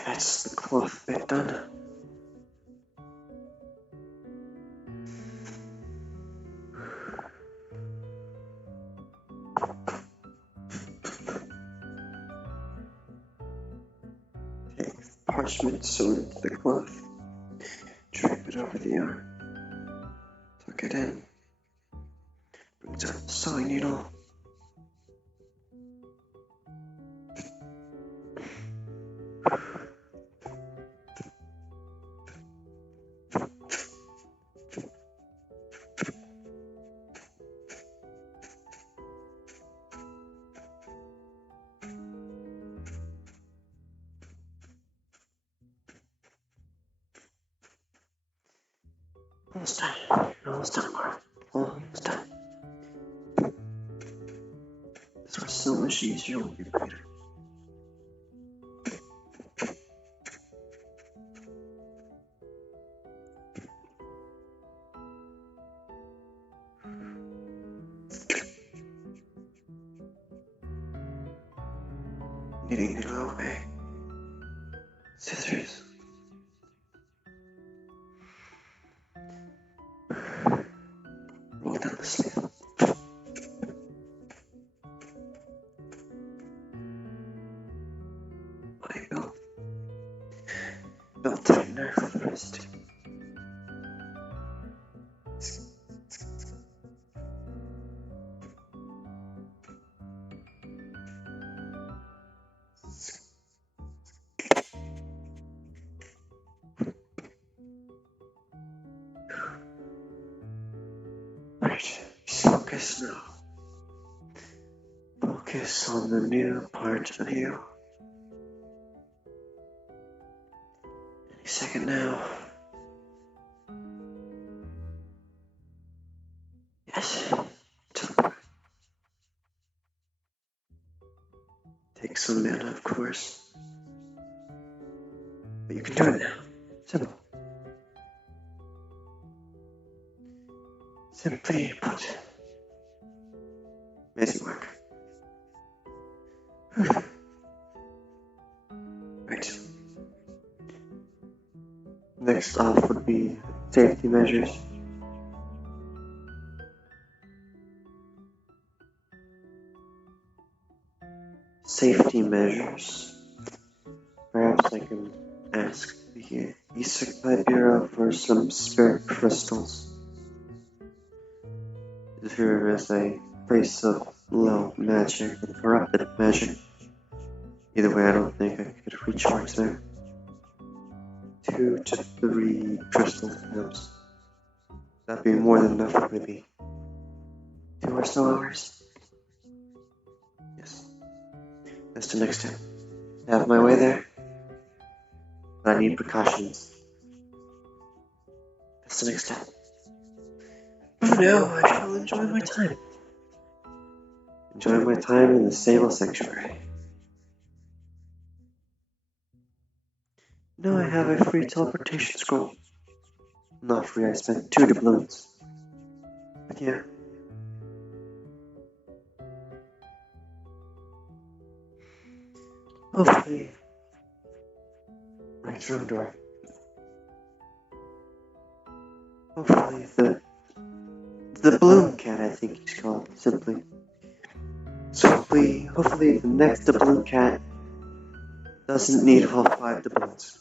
Okay, that's the cloth bit done. Take parchment sewn into the cloth. Drape it over the arm. Tuck it in. Bring down the sewing needle. Almost done. Almost done, Mark. Almost done. This was so much easier when you made it. Knitting needle away. Scissors. Roll down the sleeve. My belt. Belt tightener for the wrist. Right, focus now. Focus on the new part of you. Any second now. Yes. Take some mana, of course. But you can do it now. Simple. Simply put. Amazing work. Right. Next off would be safety measures. Safety measures. Perhaps I can ask the Isekai Bureau for some spirit crystals. Here is a place of low magic and corrupted magic. Either way, I don't think I could recharge there. 2 to 3 crystal tabs. That'd be more than enough, maybe 2 or so hours. Yes. That's the next step. Have my way there. But I need precautions. That's the next step. For now, I shall enjoy my time. Enjoy my time in the Sable Sanctuary. Now I have a free teleportation scroll. Not free, I spent 2 doubloons. But yeah. Hopefully. Right, room door. Hopefully the Bloom Cat, I think he's called, simply. So hopefully the next Bloom Cat doesn't need all 5 doubloons.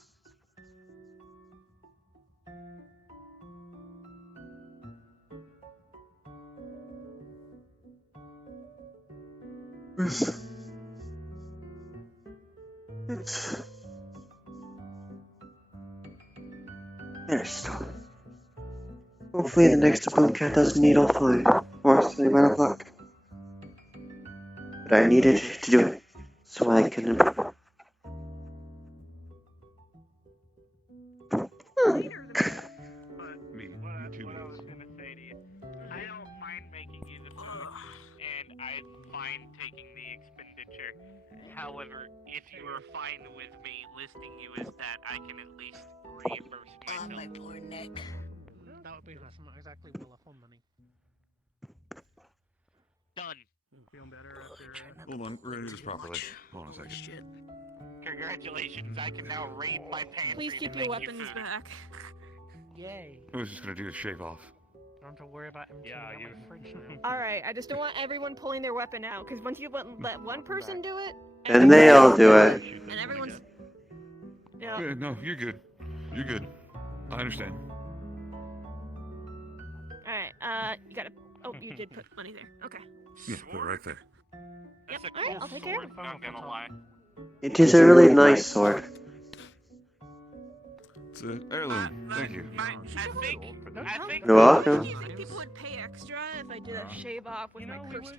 It's there's stop. Hopefully the next Bloom Cat doesn't need all 5, or else I'm out of luck. But I needed to do it, so I can improve. I don't mind making you the food, and I find taking the expenditure. However, if you are fine with me listing you as that, I can at least reimburse myself. On my poor neck. That would be that's not exactly well off on money. Done. Hold on, we're gonna do this properly. Hold on a second. Congratulations, I can now raid my pantry. Please keep your weapons back. Yay. I was just gonna do a shave off. Don't have to worry about emptying out my fridge now. Alright, I just don't want everyone pulling their weapon out, because once you let one person do it, And they all do it. and everyone's... Yeah, no, you're good. You're good. I understand. Alright, you gotta... Oh, you did put money there. Okay. Yeah, put it right there. Yep, alright, I'll take care of it. Not gonna lie. It is a really nice sword. It's an heirloom. Thank you. I think You're welcome. Do you think people would pay extra if I did a shave off with my cursed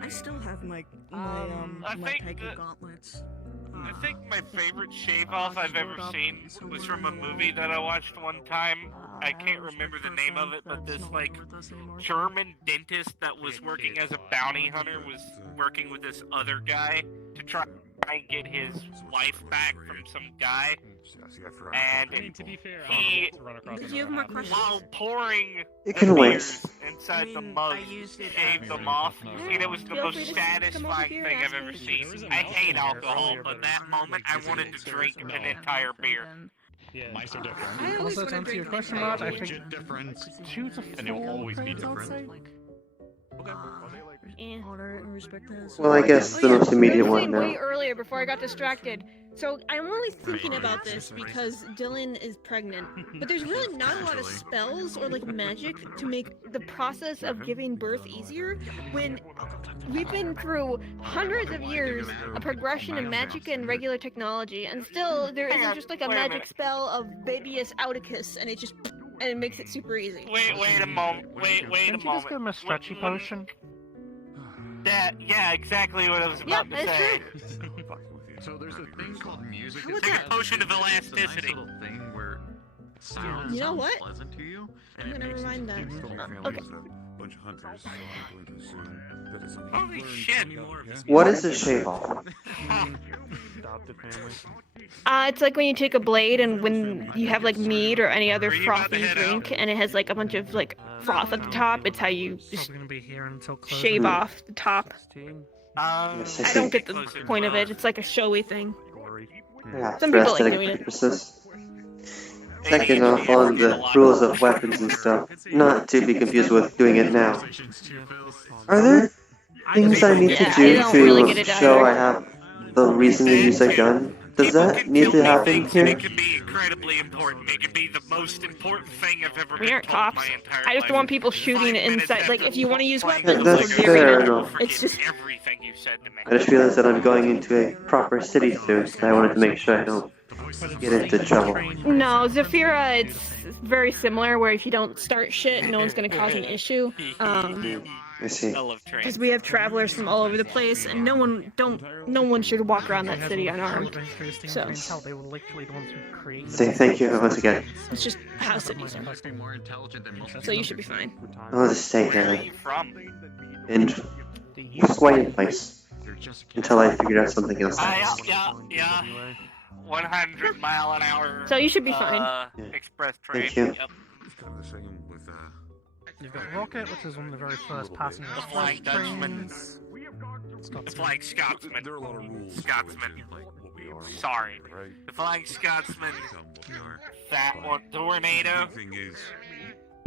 I still have my I think Tiger gauntlets. I think my favorite shave off I've ever seen was from a movie that I watched one time. I can't remember the name of it, but this like German dentist that was working as a bounty hunter was working with this other guy to try and get his wife back from some guy. And he, while pouring You can beers wait. inside the mug, shaved them off, and it was the most satisfying thing I've ever seen. I hate alcohol, but that moment I wanted to drink an entire beer. Yeah, mice are different. Also, to answer your question, Rod, I think different, 2 to 4 and they will always be crates, I'd different. say. Honor and respect this. Well, I guess the most immediate one Way now. earlier before I got distracted. So I'm only thinking about this because Dylan is pregnant, but there's really not a lot of spells or like magic to make the process of giving birth easier when we've been through hundreds of years of progression in magic and regular technology, and still there isn't just like a magic spell of Babius Auticus, and it makes it super easy. Wait a moment. Wait a Can't you just give him a stretchy potion? Yeah, exactly what I was about to say. So there's a thing called music. It's like a potion of elasticity. Little thing where it sounds You know what? pleasant to you. I'm gonna remind that. Okay. Bunch of hunters, so I'm going to assume that it's something Holy you've learned shit. from your- What is a shave off? Adopted family. It's like when you take a blade and when you have like mead or any other frothy drink and it has like a bunch of like froth at the top, it's how you just shave off the top. I don't get the point of it. It's like a showy thing. Yeah, Some for people like aesthetic doing it. purposes. Second off, on the rules of weapons and stuff, not to be confused with doing it now. Are there things I need to I do don't really get to it show either. I have the reason to use a gun? Does that need to happen here? It can be incredibly important. It can be the most important thing I've ever We been aren't told cops. my entire I just life. don't want people shooting inside. Like, if you want to use weapons, That's go to the fair arena. enough. It's just. Everything you said to me. I just realized that I'm going into a proper city soon, so I wanted to make sure I don't get into trouble. No, Zafira, it's very similar, where if you don't start shit, no one's gonna cause an issue. I see. Because we have travelers from all over the place, and no one should walk around that city unarmed. So They were literally the ones who created Say thank you once again. it's just how cities are. More intelligent than most So you should be fine. I'll just stay here From? and quiet place until I figure out something else. Yeah. 100 mile an hour. So you should be fine. Express train. Thank you. Yep. Kind of the second with You've got Rocket, which is one of the very first passenger The Flying express Dutchman. trains. The Flying Scotsman. There are a lot of rules. Scotsman. Like what we are. Sorry. Right? The Flying Scotsman. What we are. That one. Tornado. The thing is,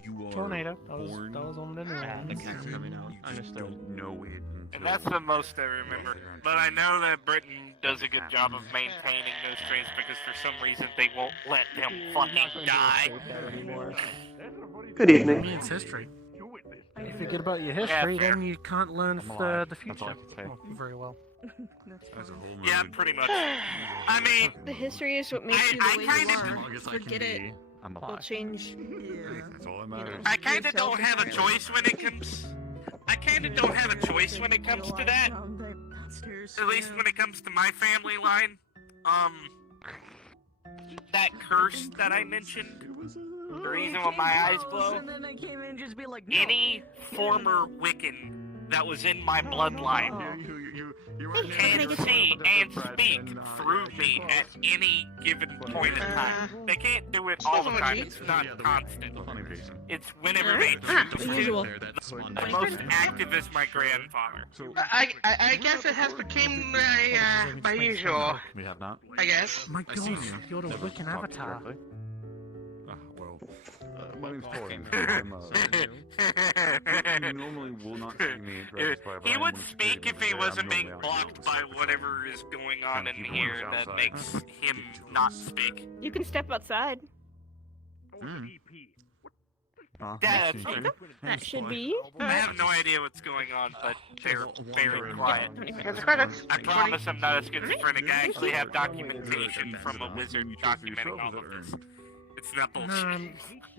you are Tornado. That was born on the new one. the cat's coming out. You just don't know it And until that's the most I remember. But I know that Britain does a good job of maintaining those trains because for some reason they won't let them fucking die. Good evening. It's history. If you forget about your history, fair. then you can't learn the future very well. That's a whole Yeah, nother- pretty much. I mean, The history is what makes you the way kind you of- are. Forget it. It'll change. That's all that matters. I kind of don't have a choice when it comes. I kind of don't have a choice when it comes to that. At least when it comes to my family line. That curse that I mentioned. The reason why my eyes glow. Any former Wiccan that was in my bloodline can see and speak through me at any given point in time. They can't do it all the time. It's not constant. It's whenever they choose usual. to. The most active is my grandfather. I guess it has become my usual. We have not. I guess. My gosh, you're the Wiccan avatar. Well, my name's Torian. You normally will not see me addressed by He would speak if he wasn't being blocked by whatever is going on in here that makes him not speak. You can step outside. Dad, That should be. I have no idea what's going on, but they're very quiet. Yeah, I promise I'm not a schizophrenic. I actually have documentation from a wizard documenting all of this. It's not bullshit.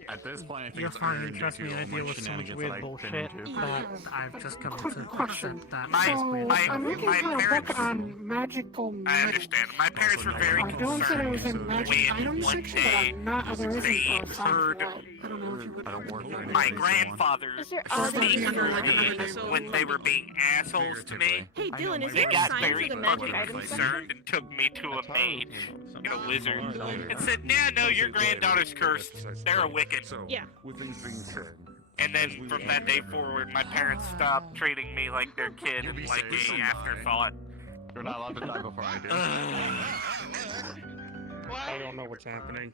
At this point, I think You're it's fine, earned trust due me, to I all my deal with so much shenanigans weird that I've bullshit been into. that I've just come to accept that. I'm looking for a book on magical I understand. My parents were very I don't say I was in magic when item one section, but day I'm not otherwise they heard I don't know if you would. I don't work for my anything. grandfather speak through me when they were being assholes to me. Hey Dylan, is They there a got sign very for the magic fucking item section? concerned and took me to a mage, a wizard, and said, "Nah, no, your granddaughter's cursed. They're a Wiccan." Yeah. With things being said, And then from that day forward, my parents stopped treating me like their kid and like a afterthought. you're not allowed to die before I do. I don't know what's happening.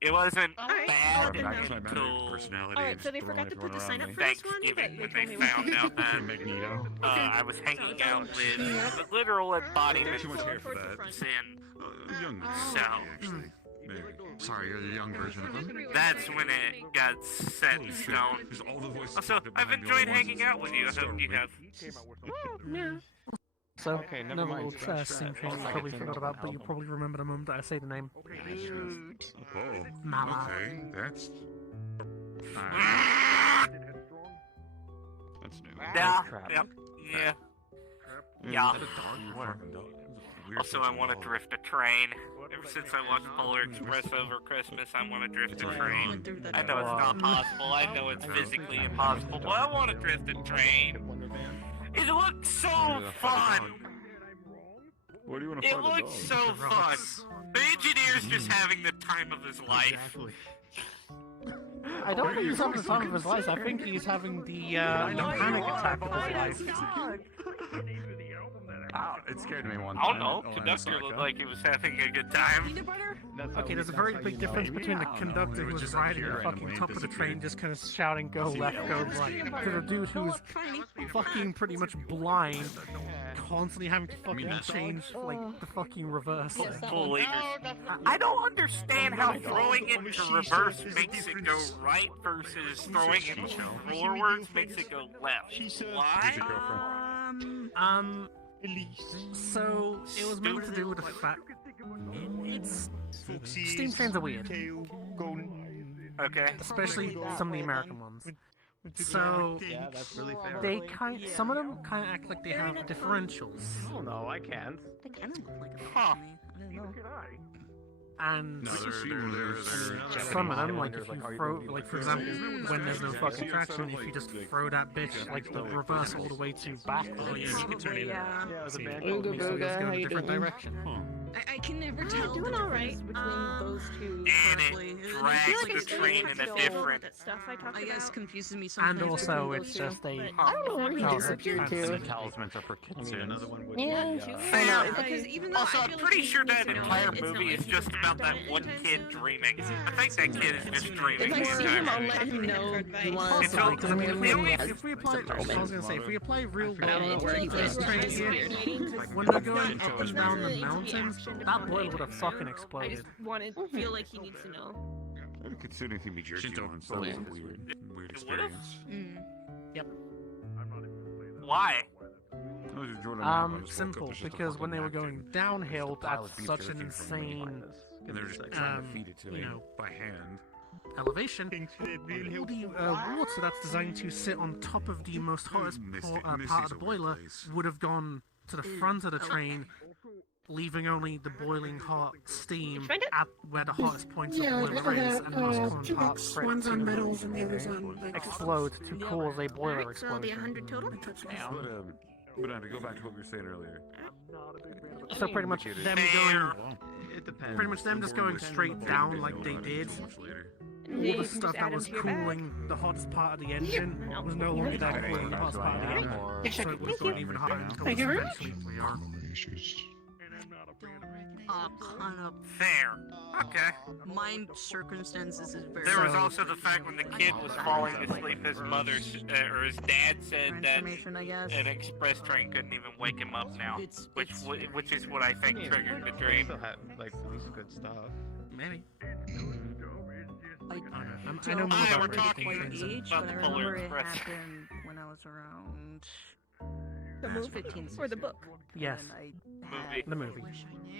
It wasn't Alright, bad well, then until personality. Alright, so they forgot to put the sign up for this one, but Thanksgiving they when told they me found out that Magneto. I was hanging out with the literal embodiment Too much hair for of that. sin. Young. So, Actually. Maybe. Sorry, you're the young version of him. that's when it got set in stone. Because all the voices Also, I've enjoyed hanging out with you. I hope you have. Yeah. So, Okay, never no mind. little scene change you probably forgot about, but you probably remember the moment that I say the name. Oh, Mama. okay, that's... That's new. Yeah, Crap. yep, yeah. Yeah. Also, I want to drift a train. Ever since I watched Polar Express over Christmas, I want to drift a train. I know it's not possible. I know it's physically impossible, but I want to drift a train. It looks so fun. What do you want to It find a looks dog? so fun. The engineer's just having the time of his life. I don't think he's having the time of his life. I think he's having the panic attack of his life. Ow, it scared me one I don't time. know. Oh, Conductor I'm looked sorry. like he was having a good time. Okay, there's a very big difference between the conductor who was riding the fucking top of the train just kind of shouting go left, go right, to the dude who's fucking pretty much blind, constantly having to fucking change, like, the fucking reverse. Full levers. I don't understand how throwing it to reverse makes it go right versus throwing it forwards makes it go left. Why? So, it was meant to do with the fact... Steam trains are weird. Okay. Especially some of the American ones. So, some of them kind of act like they have differentials. Oh no, I can't. They kind of look like a Huh. I don't know. And No, some of them, like if you throw, like for example, when there's no fucking traction, if you just throw that bitch, like the reverse all the way to backwards, it'll go in a different direction. I can never tell Doing the all right. difference between those two. And correctly. it drags the train in a different. That stuff I talked I guess about. confuses me sometimes. And also, between it's those just two. a. I don't know where he Oh, disappeared that's- to. Talismans are for kids. Another one would Yeah. Fair. Because even though Also, I I'm feel pretty like sure he that needs to know entire it, it's not movie like is just about that one kid dreaming. I think that kid is just dreaming. If I see the him, entire I'll let movie. him know you want Possibly, because I mean, to. if we apply, I was gonna say, if we apply real I don't know world where he this went. train here, like when they're going up and down the mountains, that boiler would have fucking I exploded. just wanted feel like he needs to know. I could consider anything be jerky on, so that was a weird experience. Yep. Why? Simple, because when they were going downhill at such an insane, And they're just trying to feed it to me by hand. elevation, all the water that's designed to sit on top of the most hottest part of the boiler would have gone to the front of the train leaving only the boiling hot steam find it? at where the hottest points Yeah, of the I boiler is, got and most coolant two parts books. for it One's on to metals and the other's on like explode to cool as a boiler Alright, so that'll be explosion. 100 total. But to go back to what we were saying earlier. So pretty much them going, pretty much them just going straight down like they did. Yeah, All you the can stuff just that add was them to your bag. cooling the hottest part of the engine was no longer that cooling the hottest part of the engine. So it was going even hotter until Thank you very much. eventually Kind of Fair. Okay. mind circumstances is very. There was also the fact when the kid was falling asleep, his mother or his dad said that Information, I guess. an express train couldn't even wake him up now, which is what I think triggered the dream. Like some good stuff. Maybe. I know more we're about talking age, about but the I Polar remember it Express. happened when I was around The movie 15, or the book? Yes. Movie. The movie.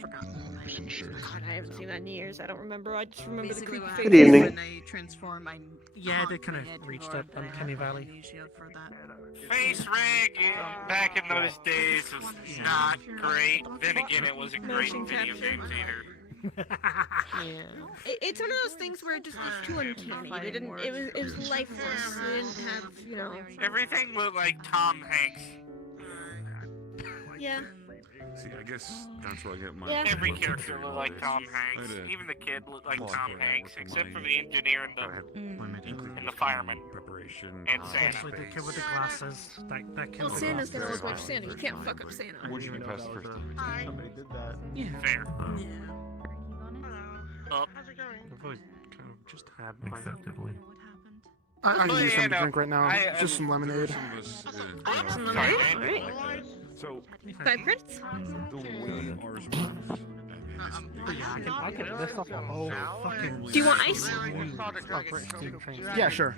God, I haven't seen that in years. I don't remember. I just remember Basically, the what creepy Good happened evening. when I transformed, I Yeah, they caught kind my head of reached toward up the Uncanny Valley. amnesia for that. Face rig back in those days was not great. Then again, it was a great Motion video capture. game theater. It's one of those things where it just was too uncanny. It didn't. It was lifeless. It didn't have, you know. Everything looked like Tom Hanks. Yeah. See, I guess that's where I get my. Yeah. Every character looked like Tom Hanks. Even the kid looked like Tom Hanks, except for the engineer and the fireman Preparation. and Santa. Especially the kid with the glasses. That kid Well, with the Santa's gonna glasses. look like Santa. You can't fuck up Santa. Wouldn't even pass the first time. Somebody did that. Yeah. Fair. Up. I've always kind of just had my. Acceptably. I can Oh, use yeah, something no. to drink right now. I- Just some lemonade. Some of us, Some Sorry, lemonade. man. Alright. So, 5 credits? the way ours I can list off a whole fucking. Do you want ice? Yeah, sure.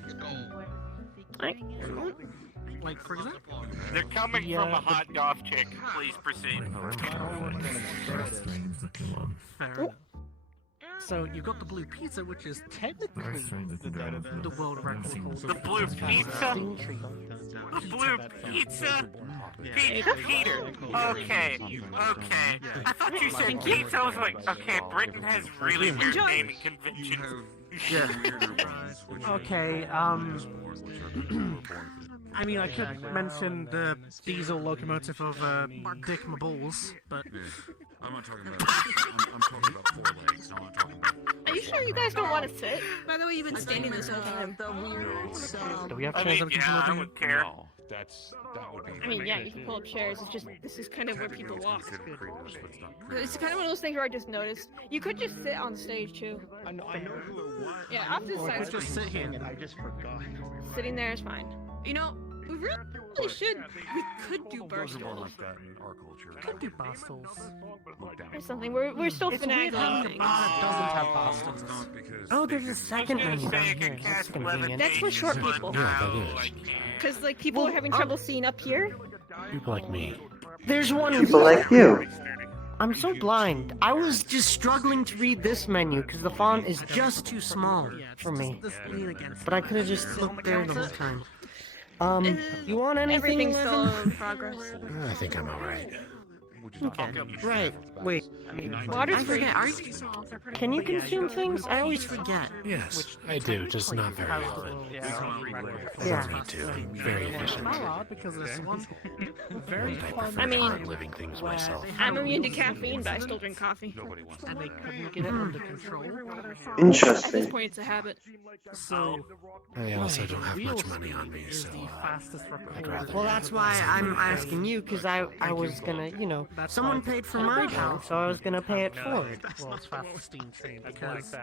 Like, for example. They're coming from a hot golf chick. Please proceed. Fair enough. So you've got the blue pizza, which is technically the world record holder. The blue pizza? The blue pizza? Peter. Okay. Okay. I thought you said pizza. I was like, okay, Britain has really weird naming conventions. Yeah. Okay, I mean, I could mention the diesel locomotive of Dick Maballs, but... I'm not talking about. I'm talking about 4 legs. I'm not talking about. Are you sure you guys don't want to sit? By the way, you've been standing this whole time. Do we have I chairs mean, that we can yeah, I move would care. That would be. I mean, yeah, you can pull up chairs. It's just this is kind of where people walk. It's kind of one of those things where I just noticed. You could just sit on stage too. I know who it was. Yeah, off to the Or I side. could just sit here. I just forgot. Sitting there is fine. You know, we really should. We could do bar stools. like that in our culture. Could do bar stools. Or something. We're still It's weird how finagling the things. bar doesn't have bar stools. Oh, there's a second menu down here. That's convenient. That's for short people. Yeah, that is. Because like people are having trouble seeing up here. People like me. There's one People here. like you. I'm so blind. I was just struggling to read this menu because the font is just too small for me. But I could have just looked there the whole time. You want anything? Everything's still Eleven? in progress. I think I'm alright. Okay. Right. Wait. Water's I free. forget. Can you consume things? I always forget. Yes, I do, just not very often. Yeah. Me too. Very efficient. Because this one, very I mean, Hard living things myself. I'm immune to caffeine, but I still drink coffee. and they couldn't get it under control. At this Interesting. point, it's a habit. So I also don't have much money on me, is so the fastest I'd rather. Well, that's why I'm asking you, because I was gonna, you know, someone paid for my house, so I was gonna pay it forward. Well, it's fastest steam train because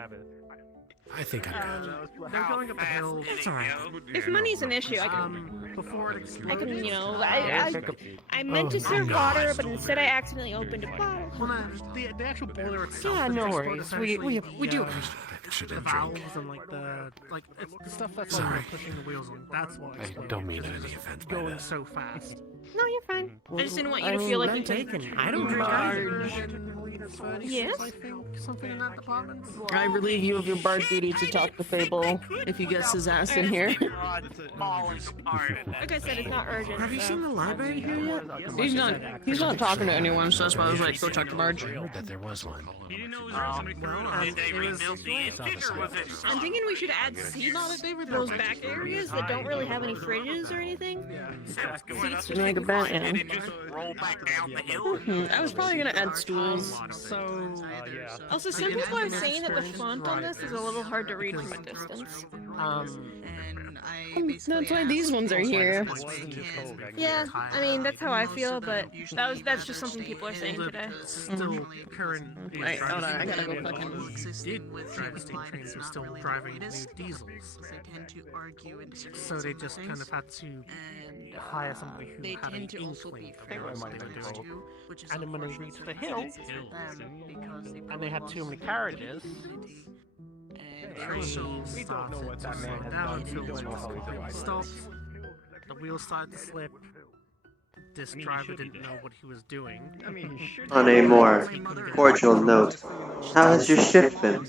I think I'm good. they're going up the hill. It's alright. If money's an issue, I can, Before it I explodes. can, you know, I meant to serve water, but instead I accidentally opened a bottle. Well, no, the actual boiler itself. Yeah, is no just worries. essentially We do. Should the have valves drink. and like it's the stuff that's like pushing the wheels on. That's what. I don't mean any offense by Going that. so fast. No, you're fine. I just didn't want you I to mean, feel like none you took taken. I don't drink either. Yes? I think, something in that department. I relieve you of your bard duty to talk to Fable if he gets his ass in here. Like I said, it's not urgent. Have you so- seen the library here yet? He's not talking to anyone, so that's why I was like, go talk to Marge. I heard that there was one. I'm thinking we should add seats to those back areas that don't really have any fridges or anything. Seats to Make a bet, yeah. And it just roll back down the hill. I was probably gonna add stools. Also, some people are saying that the font on this is a little hard to read from a distance. That's why these ones are here. Yeah, I mean, that's how I feel, but that's just something people are saying today. Still current. Wait, hold on, I gotta go fucking. Travesty trains were still driving new diesels. So they just kind of had to hire somebody who had an inkling for what they were doing. And then when they reached the hill, and they had too many carriages, We don't know what that man has down done. until We don't know how he it died. stopped. The wheels started to slip. This driver didn't know what he was doing. On a more cordial note, how has your shift been?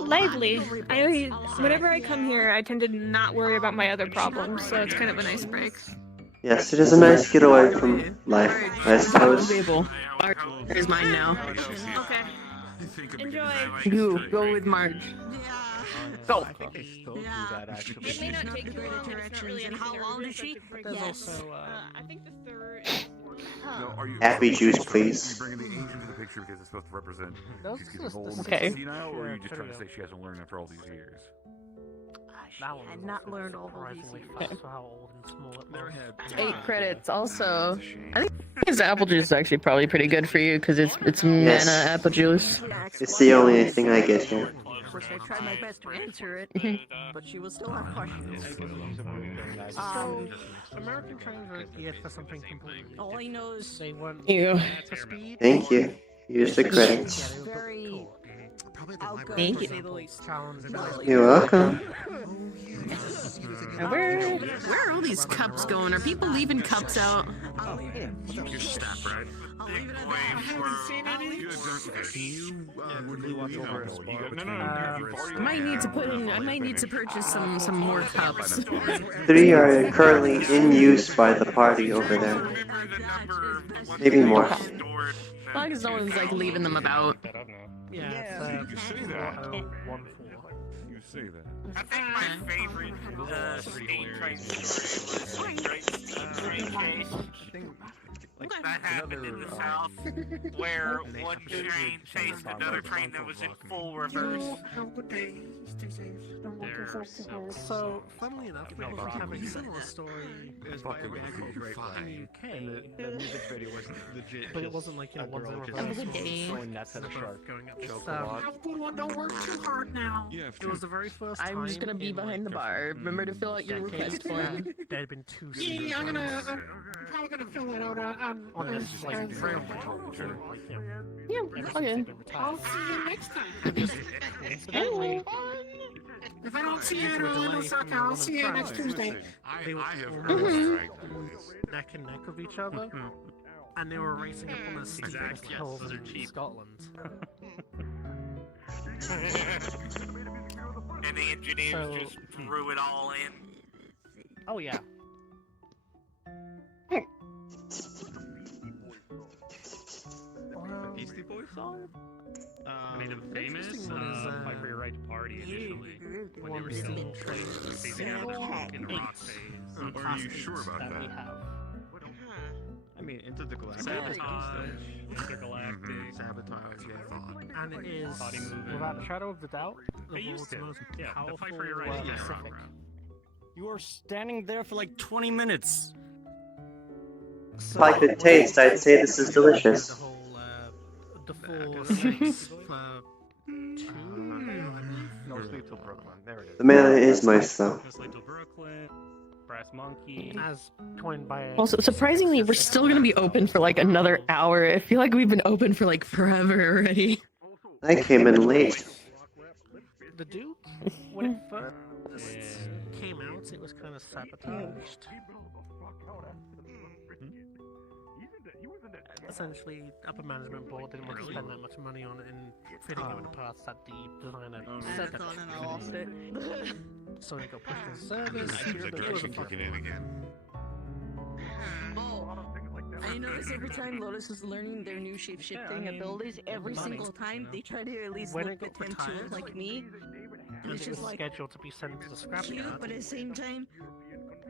Lively. Whenever I come here, I tend to not worry about my other problems, so it's kind of a nice break. Yes, it is a nice getaway from life, I suppose. Here's mine now. Okay. Enjoy. You go with Marge. Go. It may not take too long. It's not really anything urgent, but There's yes. also, I think the third. Happy juice, please. Bringing the Asian into the picture because it's supposed to represent she's getting just old the and Okay. senile, or are you just trying to say she hasn't learned after all these years? that one had was not also learned all those surprisingly things. fast for how old and small it was. 8 credits. Also, I think his apple juice is actually probably pretty good for you because it's Yes. mana apple juice. It's the only thing I get here. Of course, I tried my best to answer it, but she will still have questions. So, American trains are geared for something completely All I know is they weren't Ew. for speed. Thank you. Here's the credits. very outgoing, Thank to you. say the least. You're welcome. Where are all these cups going? Are people leaving cups out? Your staff, right? I might need to purchase some more cups. 3 are currently in use by the party over there. Maybe more. As long as no one's like leaving them about. Yeah, You say that. You say that. I think my favorite steam train story was the Great Steam Train Chase. That happened in the South, where one train chased another train that was in full reverse. So, funnily enough, we have a similar story in the UK, but it wasn't like, you know, ones that were Going nuts at a shark. going up Choke a stuff. lot. Don't work too hard now. It was the very first time. I'm just gonna be behind the bar. Remember to fill out your request form. There had been 2 Yeah, I'm probably gonna fill that out on this like rail patrol. Yeah, okay. I'll see you next time. Incidentally, If I don't see you at Osaka, I'll see you next Tuesday. they were Mhm. neck and neck with each other, and they were racing up on the steepest hills in Scotland. And the engineers So- just threw it all in. Oh yeah. Beastie Boys song? Made him famous. Fight for Your Right to Party initially. When they were still phasing out of the punk and rock phase. Are you sure about that? I mean, Into the Galactic. Intergalactic. Sabotage, yeah. And it is, Body movement. without a shadow of the doubt, the They used world's to. most Yeah, the powerful Fight for Your Right to Pacific. You were standing there for like 20 minutes. If I could taste, I'd say this is delicious. The full 6 for 2? No Sleep Till Brooklyn. There it is. The mana is nice though. No Sleep Till Brooklyn. Brass Monkey. As coined by Also, surprisingly, we're still gonna be open for like another hour. I feel like we've been open for like forever already. I came in late. the Duke. When it first came out, it was kind of sabotaged. essentially, upper management board didn't want to spend that much money on it and fitting him in the path that the designer said that and I lost it. So he got pushed in service. I think the direction kicking in again. I notice every time Lotus is learning their new shape-shifting abilities, every single time they try to at least When look it at got him to look like me. and It's it just was like scheduled to be sent to the scrapyard. cute, but at the same time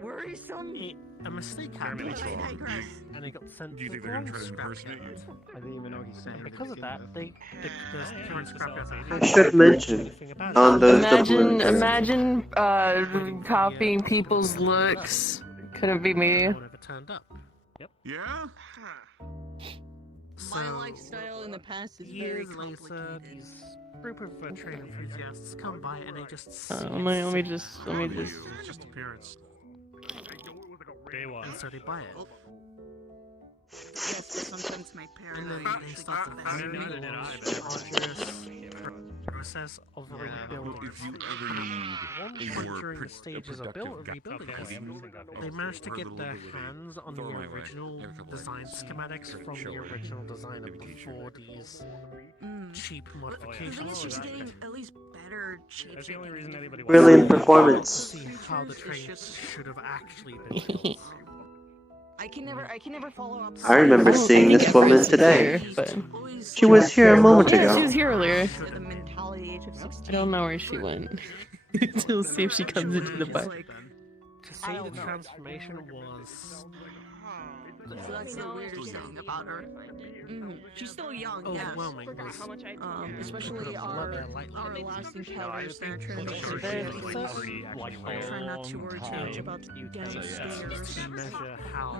worrisome. A mistake happened, and it got sent Do you to think the they're gonna wrong try to impersonate you? scrapyard. I didn't even know what he's saying. And because of that, the current scrapyard I should mention on those double Imagine copying people's looks. Couldn't be me. never turned up. Yep. Yeah? My lifestyle in the past is very Years later, complicated. these group of train enthusiasts come by and they just see Let me just. It's just appearance. and so they buy it. Yes, sometimes my And then parents they start to value the process of rebuilding. If you ever need a more During the stages of rebuilding this, they managed to get their hands on the original design schematics from the original designer before these cheap I think modifications. it's just getting at least better shape. That's the only reason anybody Brilliant performance. See how the train should have actually been built. I can never follow up. I remember seeing this woman today. She was here a moment Yeah, she ago. was here earlier. The mentality age of 16. I don't know where she went. We'll see if she comes into the bar. To say the transformation was So that's the weirdest thing about her. She's still young, overwhelming. yes. How much I Especially our last encounters there. Try not to worry too much about getting scared. To measure how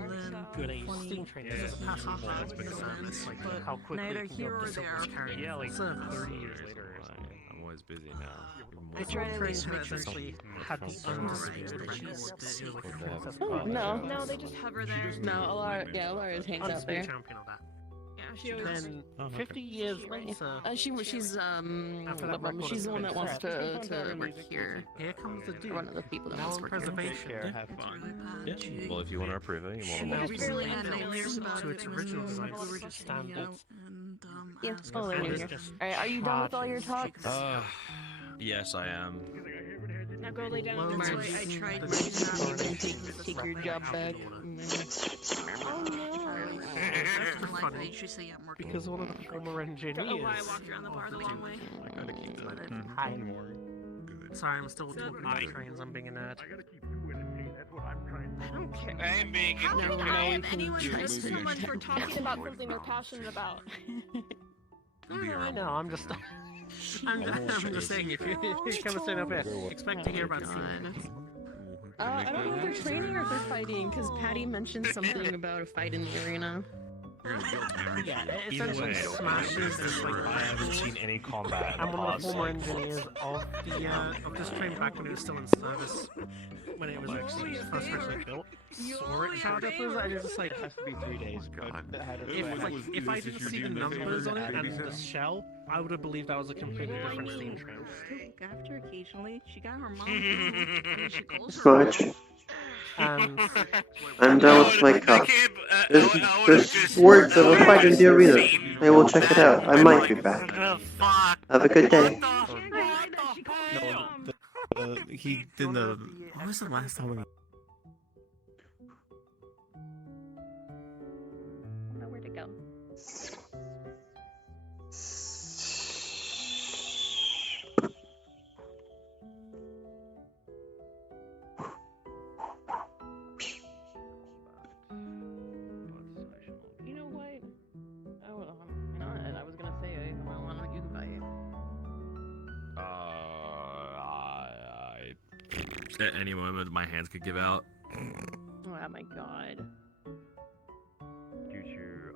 good a steam train is as a passenger, but how quickly Neither it can here go or up there. carrying Yeah, like service. 30 years later or something. I'm always busy now. I try to Trains make essentially had the undisputed achievement that it was the princess No. No, they just hover there. No, Alara hangs out there. champion of that. Yeah, she always. Then 50 years later, She's the one that wants to work here. here comes the dude. One of the people that Now wants in to work here. preservation. Have fun. Yeah. Well, if you want to approve it, you Now want be barely rebuilt had familiars about to it its when original we design were just hanging out, standards. and Yeah, asked oh, they're And new it's here. just Alright, are you done with all your talks? Yes, I am. Now go lay down on That's the why floor. I tried the reaching out coronation to Take your job back. Oh no! I should say I'm working. because one of the former engineers. Oh, why I walked around the bar the long way. Hi. Sorry, I'm still talking about trains. I'm being a nerd. I don't care. I'm being How a can I have anyone Yeah, trust moving. someone for talking about something they're passionate about? I know. I'm just. I'm just saying. If you come and stand up here, expect to hear about steam. I don't know if they're training or if they're fighting, because Patty mentioned something about a fight in the arena. Yeah, Either essentially way, smashes this like I haven't seen any combat. I'm one of the past, former like, engineers of this train back when it was still in service, when it was actually first originally built. Saw it shout up as I just like It has to be 3 days. God. if I didn't see the numbers on it and the shell, I would have believed that was a completely different steam train. After occasionally, she got her mom. And she calls As her. much. And I'm done with my cup. There's words of a fight in the arena. I will check it out. I might be back. Have a good day. No, he did the. What was the last time? Nowhere to go. You know what? Oh, I was gonna say I want to you fight. At any moment, my hands could give out. Oh my god. Due to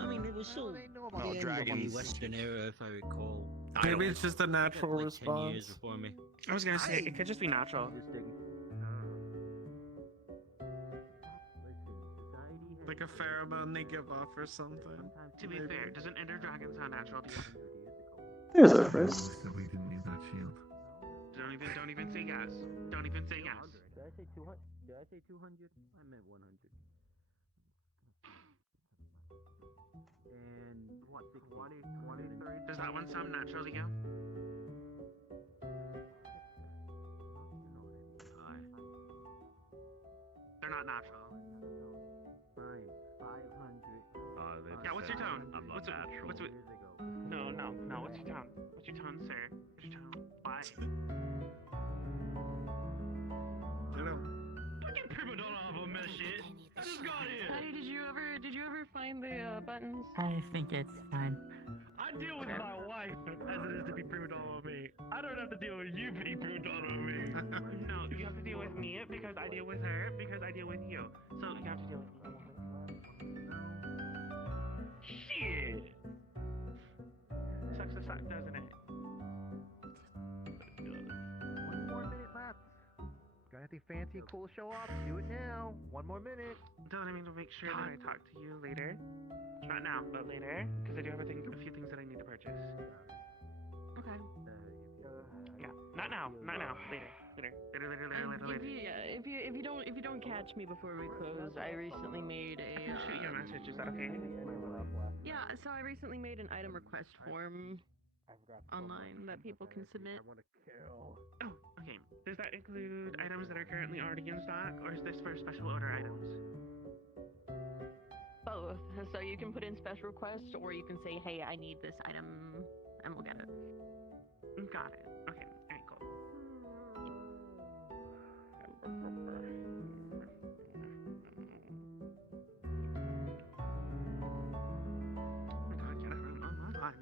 I mean, it was still the end of the dragons. Western era, if I recall. Maybe it's just a natural Like 10 years response. before me. I was gonna say it could just be natural. Like a pheromone they give off or something. To be fair, doesn't ender dragon sound natural to you? There's our first. We didn't need that shield. Don't even say yes. Don't even say yes. Did I say 200? Did I say 200? I meant 100. And what? 20, 30? Does that one sound natural to you? They're not natural. Fine. 500. Yeah, what's your tone? I'm not What's your, natural. what's your, no, what's your tone? What's your tone, sir? What's your tone? Why? Fucking prima donna of a mess shit. I just got here. Patty, did you ever find the buttons? I think it's fine. I deal with my wife as it is to be prima donna with me. I don't have to deal with you being prima donna with me. No, you have to deal with me because I deal with her because I deal with you. So you have to deal with me. Shit. Sucks to suck, doesn't it? 1 more minute left. Got anything fancy and cool to show off? Do it now. 1 more minute. Don't I mean to make sure that I talk to you later? Not now, but later, because I do have a few things that I need to purchase. Okay. Yeah, not now, later. If you don't catch me before we close, I recently made a. I can shoot you a message. Is that okay? Yeah, so I recently made an item request form online that people can submit. Oh, okay. Does that include items that are currently already in stock, or is this for special order items? Both. So you can put in special requests, or you can say, "Hey, I need this item," and we'll get it. Got it. Okay. Alright, cool. Oh my god, get it from online.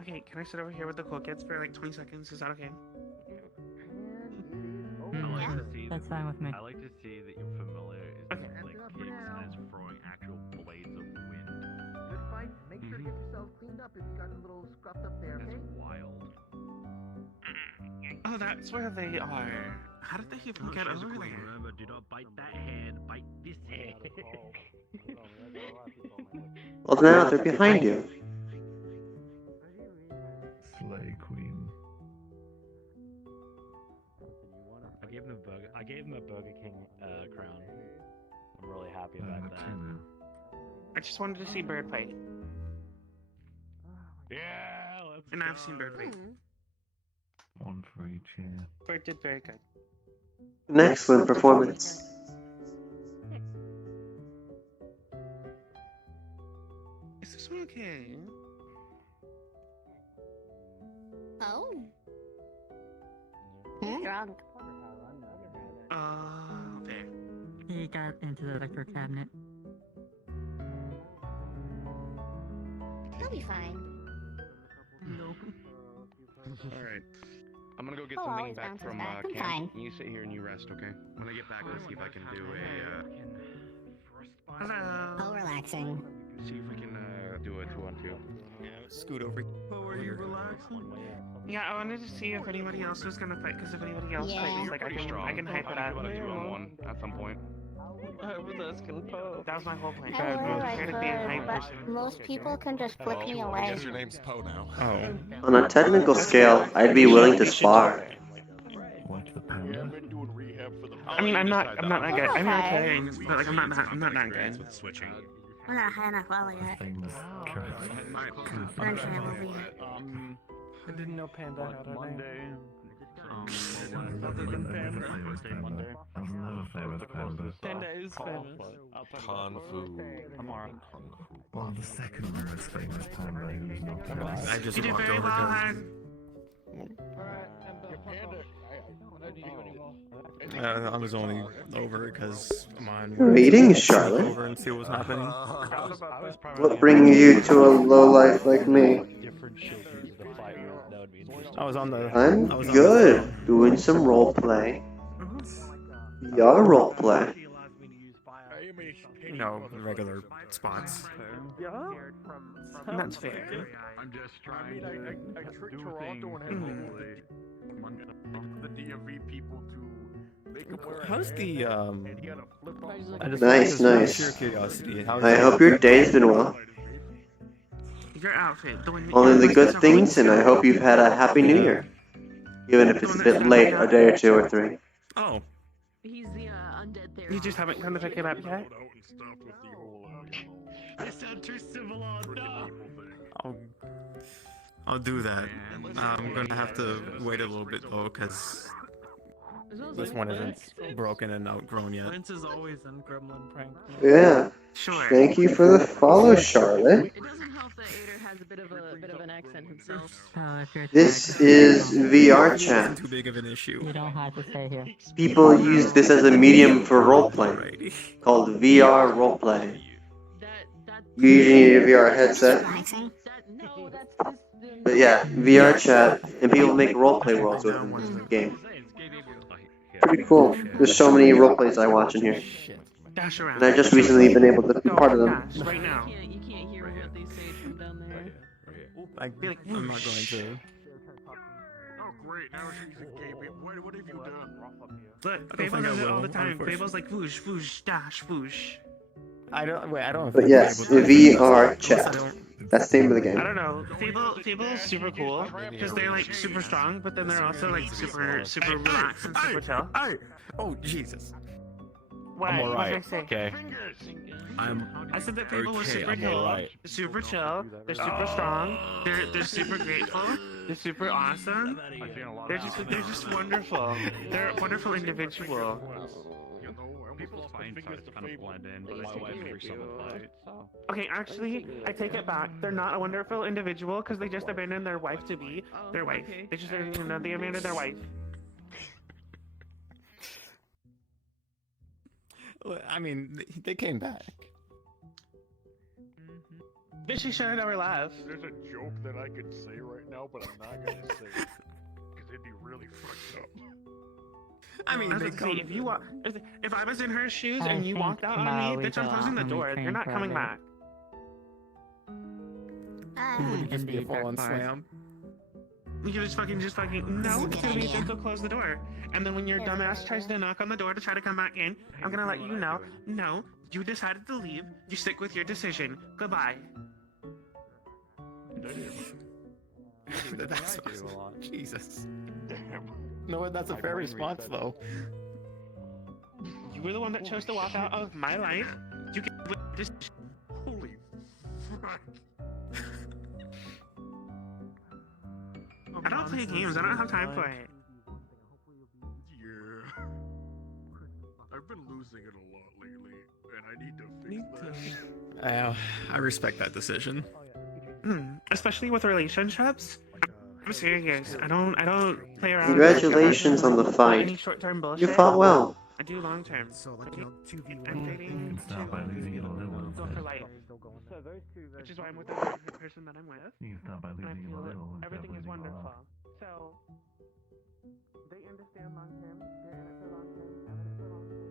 Okay, can I sit over here with the cool kids for like 20 seconds? Is that okay? I like to see That's fine with me. I like to see that your familiar is like kicks and is throwing actual blades of wind. Good fight. Make sure to get yourself cleaned up if you got a little scruffed up there, okay? That's wild. Oh, that's where they are. How did they even get over there? Remember, do not bite that hand, bite this hand. Well, now they're behind you. Slay Queen. I gave him a Burger King crown. I'm really happy about that. I just wanted to see Bird fight. Yeah, let's And I've seen Bird fight. 1 for each, yeah. Bird did very good. An excellent performance. Is this one okay? Oh. Drunk. There. He got into the electric cabinet. He'll be fine. Alright. I'm gonna go get Oh, something always back bounces from back. I'm camp. fine. You sit here and you rest, okay? When I get back, I'll see if I can do Oh, relaxing. see if we can do a 2-on-2. Yeah, scoot over. Oh, are you relaxing? Yeah, I wanted to see if anybody else was gonna fight, because if anybody else Yeah. fights, like I can hype it up. About a 2-on-1 at some point. I was asking Poe. That was my whole plan. I would, I tried to be a hype person. but most people can just flick me I away. guess your name's Poe now. Oh. On a technical scale, I'd be willing to spar. Watch the panda. I mean, I'm not that good. I mean, okay, but like, I'm not that good. With switching. We're not high enough level yet. Famous Eventually we'll be there. I didn't know Panda had a name. Other than Panda. I've never famous panda. Panda is famous. Kung Fu. Well, the second most famous panda who's not famous. I just You did walked very over well, to Han. I was only over because mine. Greetings, Charlotte. Over and see what was happening. What brings you to a lowlife like me? I was on the. I'm good. Doing some roleplay. Your roleplay. regular spots. Yeah. That's fair. I'm just trying to tricked Toronto and the DMV people to make them wear How's the I just Nice, just sheer nice. curiosity. How's I hope your day's been well. Your outfit, the one you Only the always good so things, and I to. hope you've had a happy new year. Even if it's a bit late, a day or two or three. Oh. He's the undead therapist. You just haven't come to pick it up yet? They sound too civil on I'll do that. I'm gonna have to wait a little bit though, because this one isn't broken and outgrown yet. Vince is always in Gremlin prank. Yeah. Sure. Thank you for the follow, Charlotte. It doesn't help that Ader has a bit of an accent himself. This is VR It chat. wasn't too big of an issue. You don't have to stay here. People use this as a medium for roleplay, called VR roleplay. You usually need a VR headset. But yeah, VR chat, and people make roleplay worlds with this game. Pretty cool. There's so many roleplays I watch in here. Dash around. And I just recently been able to be part of them. Dash right now. You can't hear what they say from down there. I'm not going to. Oh great, now she's a gay babe. What have you done? Look, Fable does it all the time. Fable's like whoosh, whoosh, dash, whoosh. I don't know. But yes, VR chat. That's the name of the game. I don't know. Fable is super cool because they're like super strong, but then they're also like super relaxed and super chill. Oh Jesus. What? I'm alright. What did I say? Okay. I said that Fable was okay, super I'm cool. alright. They're super chill. They're super strong. They're super grateful. They're super awesome. They're just wonderful. They're a wonderful individual. People's find size kind of blend in, but my wife every summer fight, so. Okay, actually, I take it back. They're not a wonderful individual because they just abandoned their wife to be their wife. They just they abandoned their wife. I mean, they came back. But she shouldn't ever laugh. There's a joke that I could say right now, but I'm not gonna say it because it'd be really fucked up. I mean, if I was in her shoes and you walked out on me, bitch, I'm closing the door. You're not coming back. Would it just be a full-on slam? You just fucking no, it's gonna be a gentle close the door. And then when your dumbass tries to knock on the door to try to come back in, I'm gonna let you know, no, you decided to leave, you stick with your decision. Goodbye. That's Jesus. No, that's a fair response though. You were the one that chose to walk out of my life. You can just holy fuck. I don't play games. I don't have time for it. Yeah. I've been losing it a lot lately, and I need to fix this. I respect that decision. Especially with relationships. I'm serious. I don't play around. Congratulations on the fight. Any short-term bullshit. You fought well. I do long-term. So like I'm dating go for life. Which is why I'm with the person that I'm with. And I feel everything is wonderful. So they understand long-term. They're in it for long-term. I'm in it for long-term.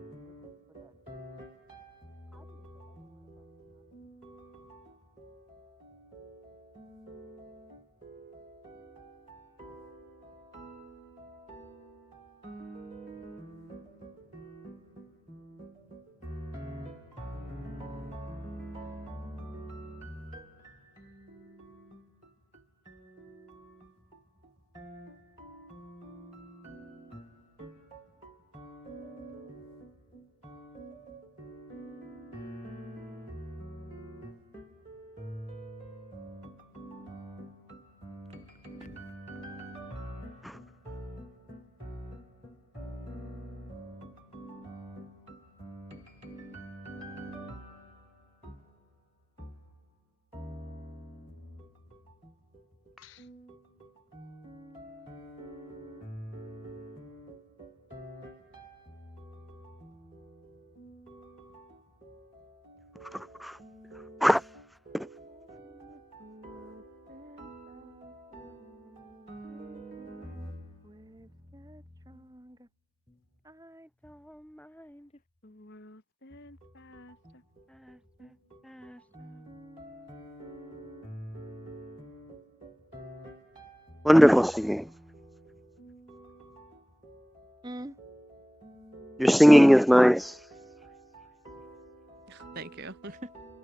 I don't mind if the world spins faster. Wonderful singing. Mm. Your singing is nice. Thank you.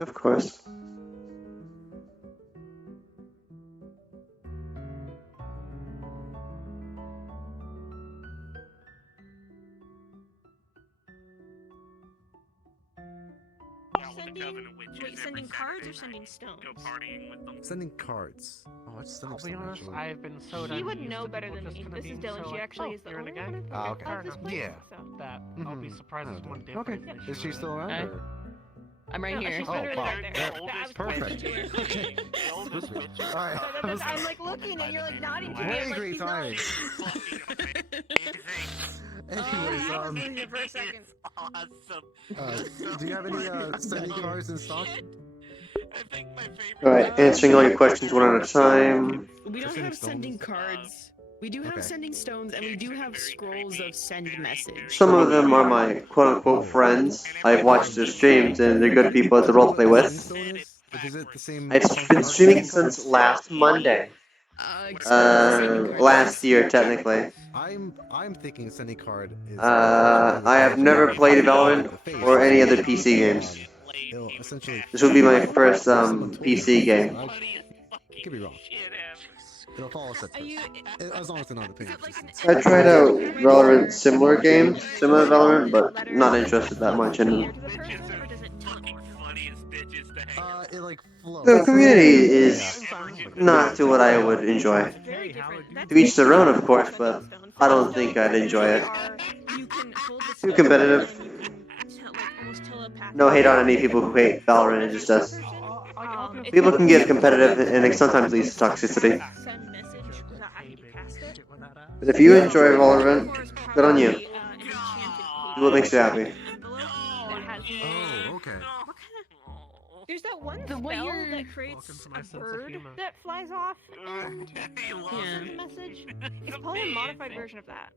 Of course. Sending cards or sending stones? Go partying with them. Sending cards. Oh, I just sent I'll some be honest, actually. I've been so She would know better than me. This is Dylan. She actually is the you're in owner the gang? Ah, okay. of this place. Yeah. So. That I'll be surprised if someone did. Okay. Is she still around? Hi. Or? I'm right No, here. she's Oh, literally wow. right there. Yeah, I was perfect. pointing to her. Okay. Alright. I'm like looking and you're like nodding to me. Very I'm like, great he's timing. not. For a second. Do you have any sending cards in stock? Alright, answering all your questions one at a time. We don't have sending stones? cards. We do have Okay. sending stones, and we do have scrolls of send message. Some of them are my quote-unquote friends. I've watched their streams and they're good people to roleplay with. Is it the same? I've been streaming since last Monday. Last year, technically. I'm thinking sending card is. I have never played Valorant or any other PC games. It'll essentially. This will be my first PC game. I could be wrong. It'll follow set as long as they're not opinions. I tried out Valorant similar games, similar to Valorant, but not interested that much in them. It like flows. The community is not to what I would enjoy. To each their own, of course, but I don't think I'd enjoy it. Too competitive. No hate on any people who hate Valorant, it just does. People can get competitive and it sometimes leads to toxicity. But if you enjoy Valorant, good on you. Do what makes you happy. Oh, okay. There's that one spell that creates a bird that flies off and sends a message. It's probably a modified version of that.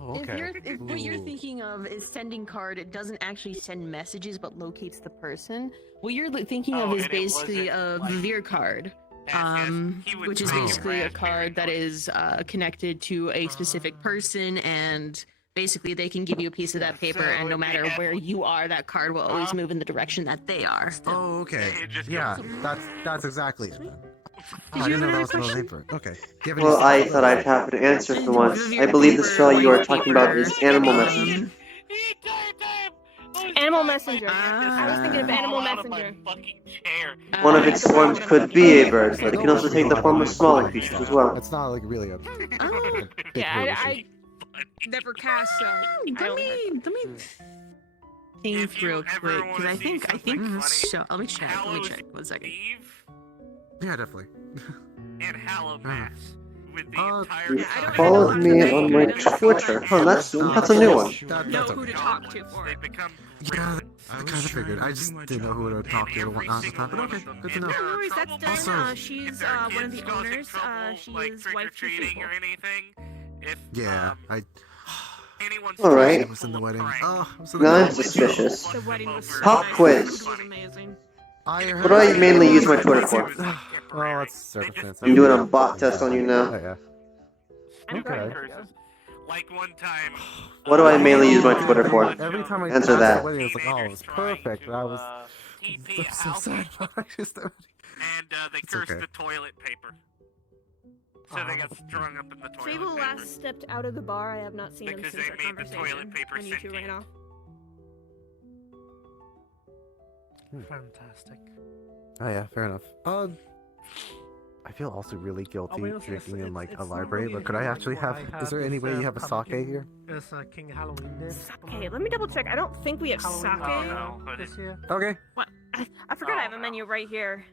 Oh, okay. If what you're thinking of is sending card, it doesn't actually send messages but locates the person. What you're thinking of is basically a Veer card. Which is basically a card that is connected to a specific person, and basically they can give you a piece of that paper, and no matter where you are, that card will always move in the direction that they are. Oh, okay. Yeah, that's exactly it. Oh, I didn't know that was another name for it. Okay. Well, I thought I'd have to answer for once. I believe the spell you are talking about is Animal Messenger. Animal Messenger. I was thinking of Animal Messenger. One of its forms could be a bird, but it can also take the form of smaller creatures as well. It's not like really a big I never cast, so. Let me think real quick, because I think so. Let me check. 1 second. Yeah, definitely. And Hallow Mass with the You followed me on my Twitter. Huh, that's a new one. That's okay. Yeah, I kind of figured. I just didn't know who to talk to or whatnot at the time, but okay, good to know. No worries, that's Dylan. She's one of the owners. She is wife to Cecil. Yeah, Alright. I was in the wedding. Oh, I was in the Now I'm wedding. suspicious. The wedding was so Pop nice. quiz. It was amazing. What do I mainly use my Twitter for? Oh, it's circumstance. I'm doing a bot test on you now. Oh, yeah. Okay. Like one time. What do I mainly use my Twitter for? Every time I Answer passed that. the wedding, it was like, oh, it was perfect. And I was so sad about just the wedding. And they cursed the toilet paper. So they got strung up in the toilet Fable paper. last stepped out of the bar. I have not seen him Because since they our made the conversation. toilet paper When you two sentient. ran off. Fantastic. Oh yeah, fair enough. I feel also really guilty drinking in like a library, but could I actually have? Is there any way you have a sake here? It's King Halloween Day. Okay, let me double check. I don't think we have sake. This year. Okay. What? I forgot I have a menu right here.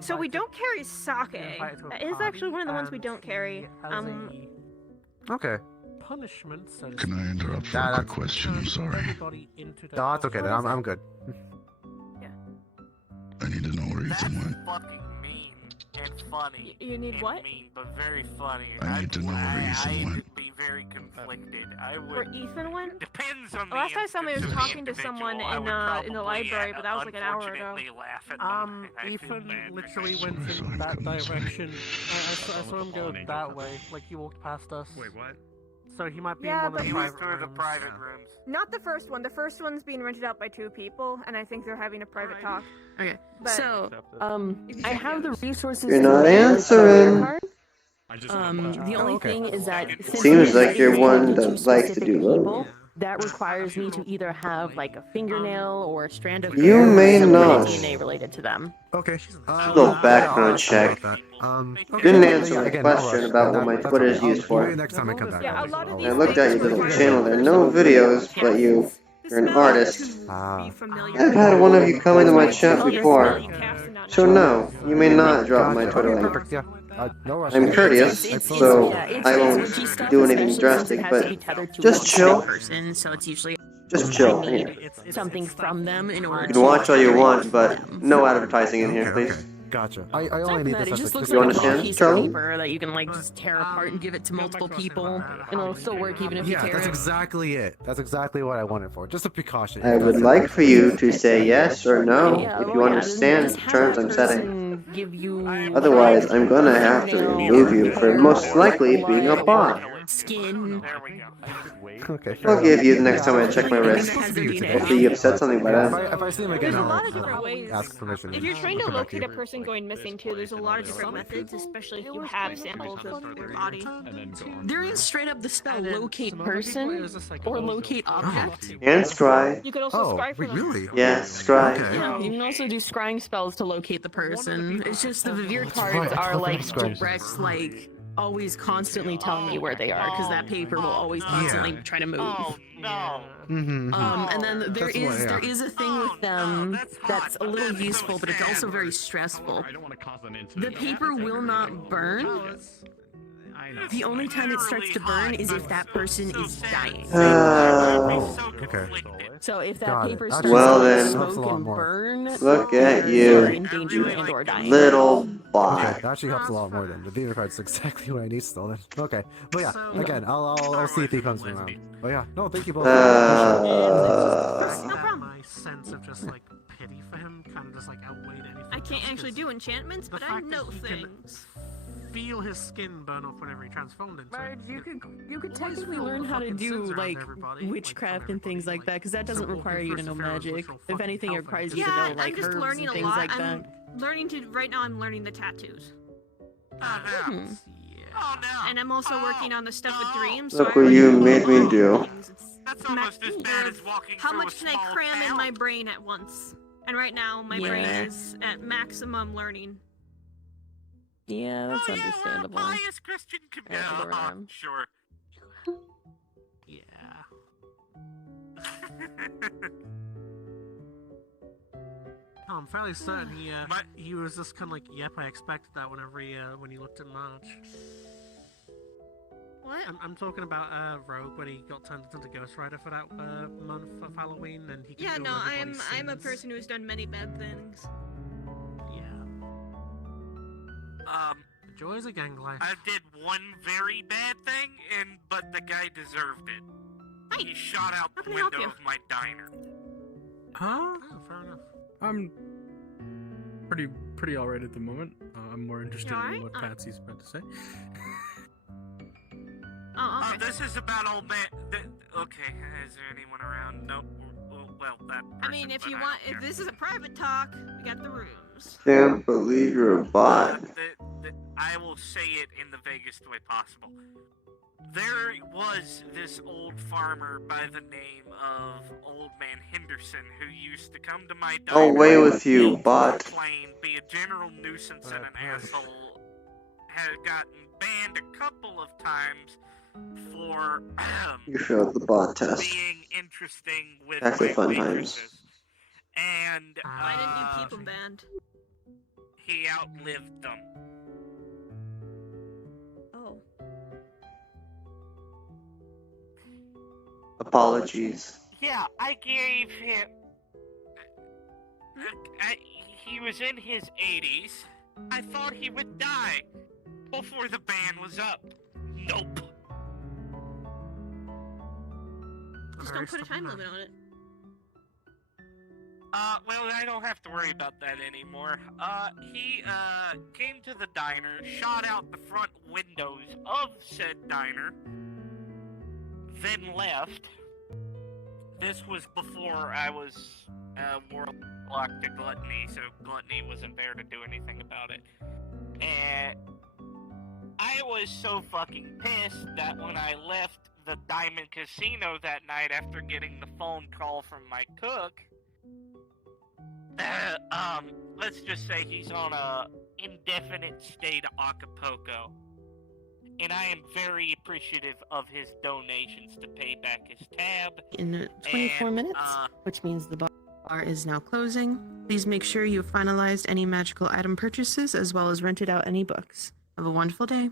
So we don't carry sake. That is actually one of the ones we don't carry. Okay. Punishment. So Can I interrupt for a quick question? I'm sorry. No, it's okay. Then I'm good. I need to know where Ethan went. and funny. You need and what? Mean, but very funny. I need to know where Ethan went. I'd be very conflicted. I Where would. Ethan went? Depends on the Last time somebody was instance of the talking to someone individual. I would in the probably, library, but that was like an hour ago. unfortunately laugh at them. I feel Ethan bad. literally went in that direction. I saw him go that way, like he walked past us. Wait, what? So he might be Yeah, in one of but the he He was went private through the rooms. private rooms. Not the first one. The first one's being rented out by 2 people, and I think they're having a private talk. Okay, But- so I have the resources. You're to not make the answering. card. The only thing is that since Seems it like is you're one dedicated that likes to specific do both. people, that requires me to either have like a fingernail or a strand of You hair may with some kind of not. DNA related to them. Okay. Little background check. Okay. Didn't Yeah, answer my again, no question rush. about what my That's Twitter okay. is used I'll for. do it next time I come back. Yeah, a lot of these I looked at your things little require channel. There are no videos, but you're an artist. I've had one of you come into my chat before, so no, you may not drop my Twitter Okay, link. perfect. Yeah. No rush. I'm courteous, so I won't do anything drastic, but just chill. Person, so it's usually Just chill I here. need something from them in order You to can watch all you want, but no advertising in here, please. Gotcha. I only need That, this it as just a looks You like a understand, piece Charlie? of paper that you can like just tear apart and give it to multiple people, and it'll still work even if you Yeah, tear that's it. exactly it. That's exactly what I wanted for. Just a precaution. I would like for you to say yes or no if you understand the terms I'm setting. Give you Otherwise, I'm gonna have to remove you for most likely being a bot. skin. Okay, fair I'll give enough. you the next time I Yeah, check my I'm wrist. supposed to be you today. Hopefully you upset something by Yeah, that. if I see him again, There's a I'll, lot of I'll different ways. ask permission. If you're trying to I'll come back locate a you. person going missing too, there's a lot of different methods, especially if you have samples of their body. There is straight up the spell locate person or locate object. And scry. You could also scry for them. Really? Yeah, scry. Yeah, you can also do scrying spells to locate the person. It's just the Vivir cards right, I are forgot like scrying. direct, like always constantly telling you where they are because that paper will always constantly try to move. Oh no. Mm-hmm. And then there That's why, there is a thing with them that's a little useful, but it's also very stressful. I don't want to cause an incident. The paper will not burn. The only time it starts to burn is if that person is dying. Okay. So if that Got it. paper Actually, starts Well to then, smoke a lot and more. burn, Look at you're you, in danger and or dying. little Okay, bot. that actually helps a lot more then. The Vita card's exactly what I need still then. Okay. But yeah, again, I'll see if he comes around. But yeah, no, thank you both. My sense of just like pity for him kind of just like outweighed anything. I can't actually do enchantments, The but I fact know that he can things. feel his skin burn off whenever he transformed into it. You could technically learn how to do like witchcraft and things like that, because that doesn't require you to know magic. If anything, it requires you to Yeah, know like I'm just herbs learning and a things lot. like that. I'm learning to right now. I'm learning the tattoos, and I'm also working on the stuff with dreams. So Look I what you already made know me all do. the things. That's almost as bad as walking How through much a can I small cram in town. my brain at once? And right now, my brain Yeah. is at maximum learning. Yeah, that's understandable. Pious Christian community. Sure. Yeah. Oh, I'm fairly certain he was just kind of like, yep, I expected that whenever when he looked at March. What? I'm talking about Rogue when he got turned into Ghost Rider for that month of Halloween, and he could Yeah, feel no, everybody's I'm a sins. person who's done many bad things. The joys of gang life. I did one very bad thing, but the guy deserved it. He shot out the can I help window you? of my diner. Huh? Oh, fair enough. I'm pretty alright at the moment. I'm more interested alright? in what Patsy's about to say. Oh, okay. This is about old man. Okay, is there anyone around? Nope. Well, that. I mean, if you want, if this is a private talk, we got the rooms. Can't believe you're a bot. I will say it in the vaguest way possible. There was this old farmer by the name of Old Man Henderson who used to come to my diner. Away with you, bot. Complain, be a general nuisance and an asshole. Had gotten banned a couple of times for You failed the bot test. being interesting with Back to my fun waitresses. times. And Why didn't you keep them banned? he outlived them. Oh. Apologies. Yeah, I gave him. He was in his 80s, I thought he would die before the ban was up. Nope. Just don't put a time limit on it. Well, I don't have to worry about that anymore. He, came to the diner, shot out the front windows of said diner, then left. This was before I was, world locked to Gluttony, so Gluttony wasn't there to do anything about it. And I was so fucking pissed that when I left the Diamond Casino that night after getting the phone call from my cook, let's just say he's on a indefinite stay to Acapulco. And I am very appreciative of his donations to pay back his tab. In 24 minutes, which means the bar is now closing. Please make sure you've finalized any magical item purchases as well as rented out any books. Have a wonderful day.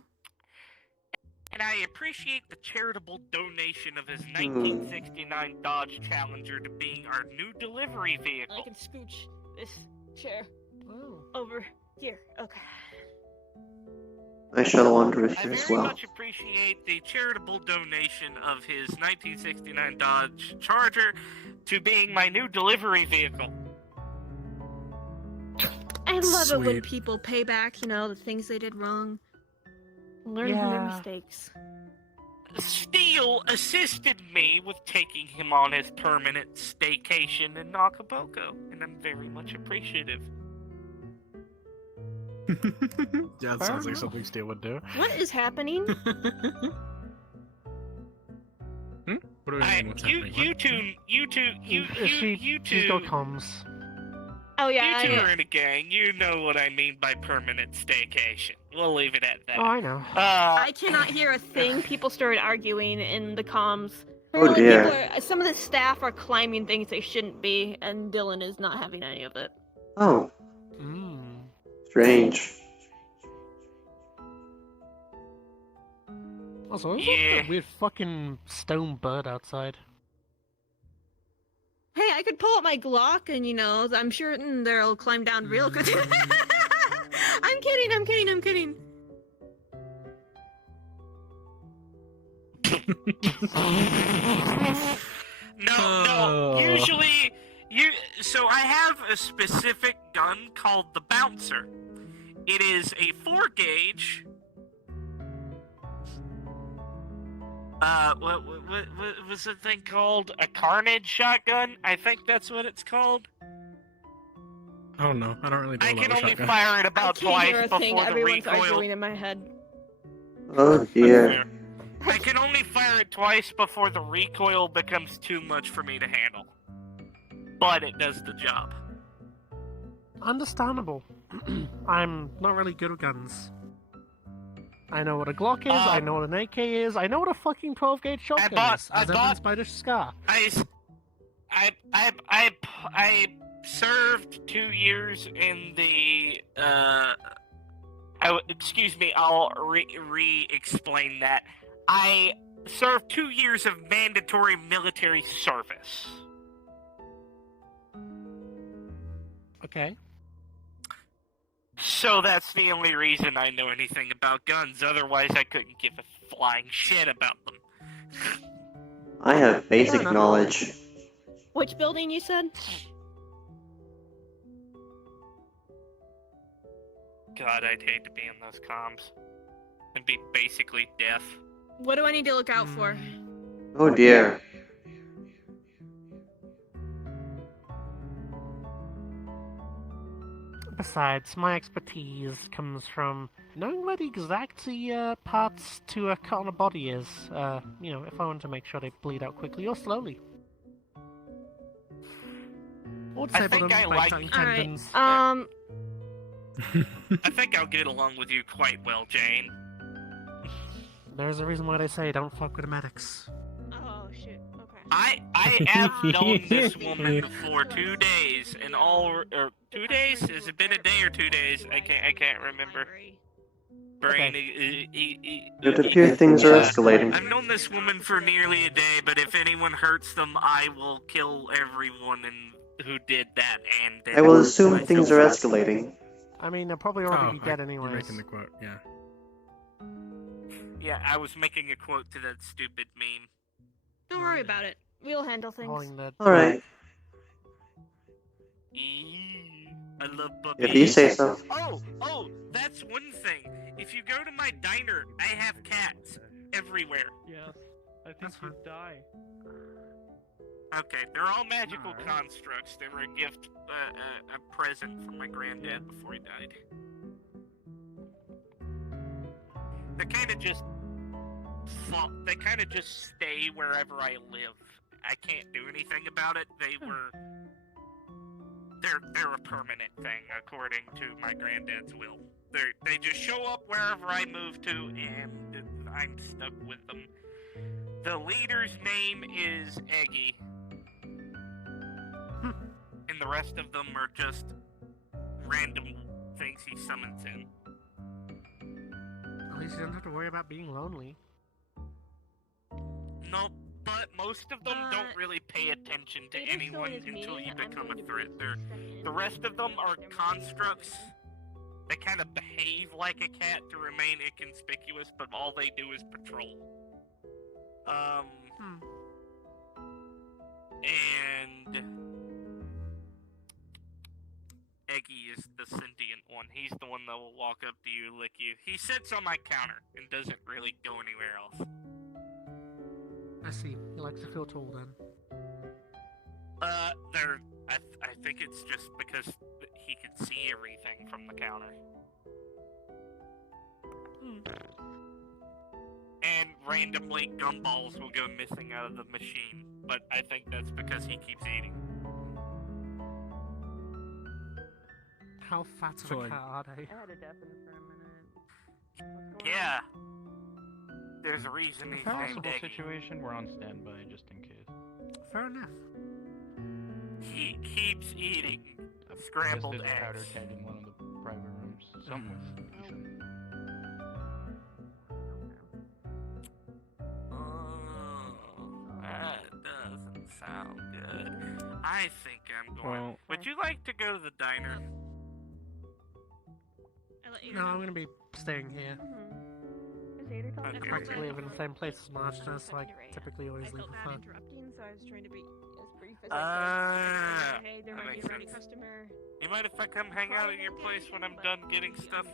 And I appreciate the charitable donation of his 1969 Dodge Challenger to being our new delivery vehicle. I can scooch this chair over here. Okay. I shall wander with I you as very well. much appreciate the charitable donation of his 1969 Dodge Charger to being my new delivery vehicle. I love it when Sweet. people pay back, you know, the things they did wrong. Learn from their mistakes. Steele assisted me with taking him on his permanent staycation in Acapulco, and I'm very much appreciative. Yeah, that sounds like something Steel would do. What is happening? What do you mean? What's happening? She's got comms. Oh yeah, You two are in a gang. You know what I mean by permanent staycation. We'll leave it at that. Oh, I know. I cannot hear a thing. People started arguing in the comms. Oh, Like, dear. some of the staff are climbing things they shouldn't be, and Dylan is not having any of it. Oh. Strange. Also, isn't that a weird fucking stone bird outside? Hey, I could pull out my Glock, and you know, I'm sure they'll climb down real quick. I'm kidding. No. Usually, so I have a specific gun called the Bouncer. It is a 4-gauge. What was the thing called? A Carnage shotgun? I think that's what it's called. I don't know. I don't really know I about can the only shotgun. fire it about I can't hear twice a thing. before the Everyone's recoil. arguing in my head. Oh dear. I can only fire it twice before the recoil becomes too much for me to handle. But it does the job. Understandable. I'm not really good with guns. I know what a Glock is, I know what an AK is, I know what a fucking 12-gauge shotgun is. As evidenced by this scar. I served 2 years in the, excuse me, I'll re-explain that. I served 2 years of mandatory military service. Okay. So that's the only reason I know anything about guns, otherwise I couldn't give a flying shit about them. I have basic knowledge. Which building you said? God, I'd hate to be in those comms. And be basically deaf. What do I need to look out for? Oh dear. Besides, my expertise comes from knowing where the exact parts to cut on a body is. You know, if I want to make sure they bleed out quickly or slowly. Or I disable think them I by like- cutting Alright, tendons. I think I'll get along with you quite well, Jane. There's a reason why they say don't fuck with the medics. Oh shit. Okay. I have known this woman for 2 days, and or 2 days? Has it been a day or 2 days? I can't remember. Brain. It appears things are escalating. I've known this woman for nearly a day, but if anyone hurts them, I will kill everyone who did that. And I will assume things are escalating. I mean, they'll probably already be dead You're anyways. making the quote, yeah. Yeah, I was making a quote to that stupid meme. Don't worry about it. We'll handle things. Alright. I love puppies. If you say so. Oh, that's one thing. If you go to my diner, I have cats everywhere. Yes, I think you'd die. Okay, they're all magical constructs. They were a gift, a present from my granddad before he died. They kind of just stay wherever I live. I can't do anything about it. They're a permanent thing, according to my granddad's will. They just show up wherever I move to, and I'm stuck with them. The leader's name is Eggy. And the rest of them are just random things he summons in. At least you don't have to worry about being lonely. No, but most of them don't really pay attention to anyone until you become a threat. The rest of them are constructs. They kind of behave like a cat to remain inconspicuous, but all they do is patrol. And Eggy is the sentient one. He's the one that will walk up to you, lick you. He sits on my counter and doesn't really go anywhere else. I see. He likes to feel tall then. I think it's just because he can see everything from the counter. And randomly, gumballs will go missing out of the machine, but I think that's because he keeps eating. How fat of a cat are they? I had a deafening for a minute. Yeah. There's a reason he's named Possible Eggy. situation, we're on standby just in case. Fair enough. He keeps eating scrambled Just did a powder eggs. keg in one of the private rooms. Something was decent. That doesn't sound good. I think I'm going. Well- Would you like to go to the diner? No, I'm gonna be staying here. I practically live in the same place as Marjana, so I typically always leave for fun. Interrupting, so I was trying to be as brief as Ah, Hey, there that might be makes a ready sense. customer. You mind if I come hang out at your place when I'm done getting stuff?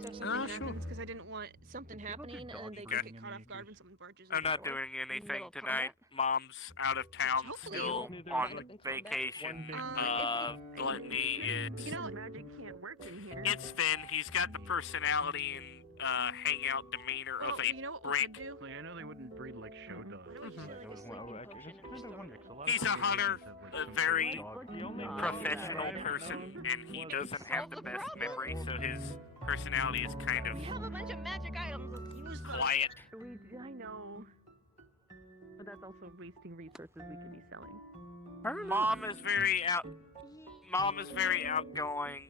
So if something happens, because I didn't want something happening, and then they just get caught off guard when someone barges in I'm the not door. doing in the anything middle of tonight. Mom's out of town, Hopefully still it'll wind on up in vacation. combat. Gluttony is. You know, It's Finn. He's got the personality and hangout demeanor of a brick. Like, I know they wouldn't breed like show dogs. There was one, He's a hunter, a very professional person, and he doesn't have the best memory, so his personality is kind of we have a bunch of magic items. Let's use them. quiet. I know. But that's also wasting resources we could be selling. Mom is very outgoing.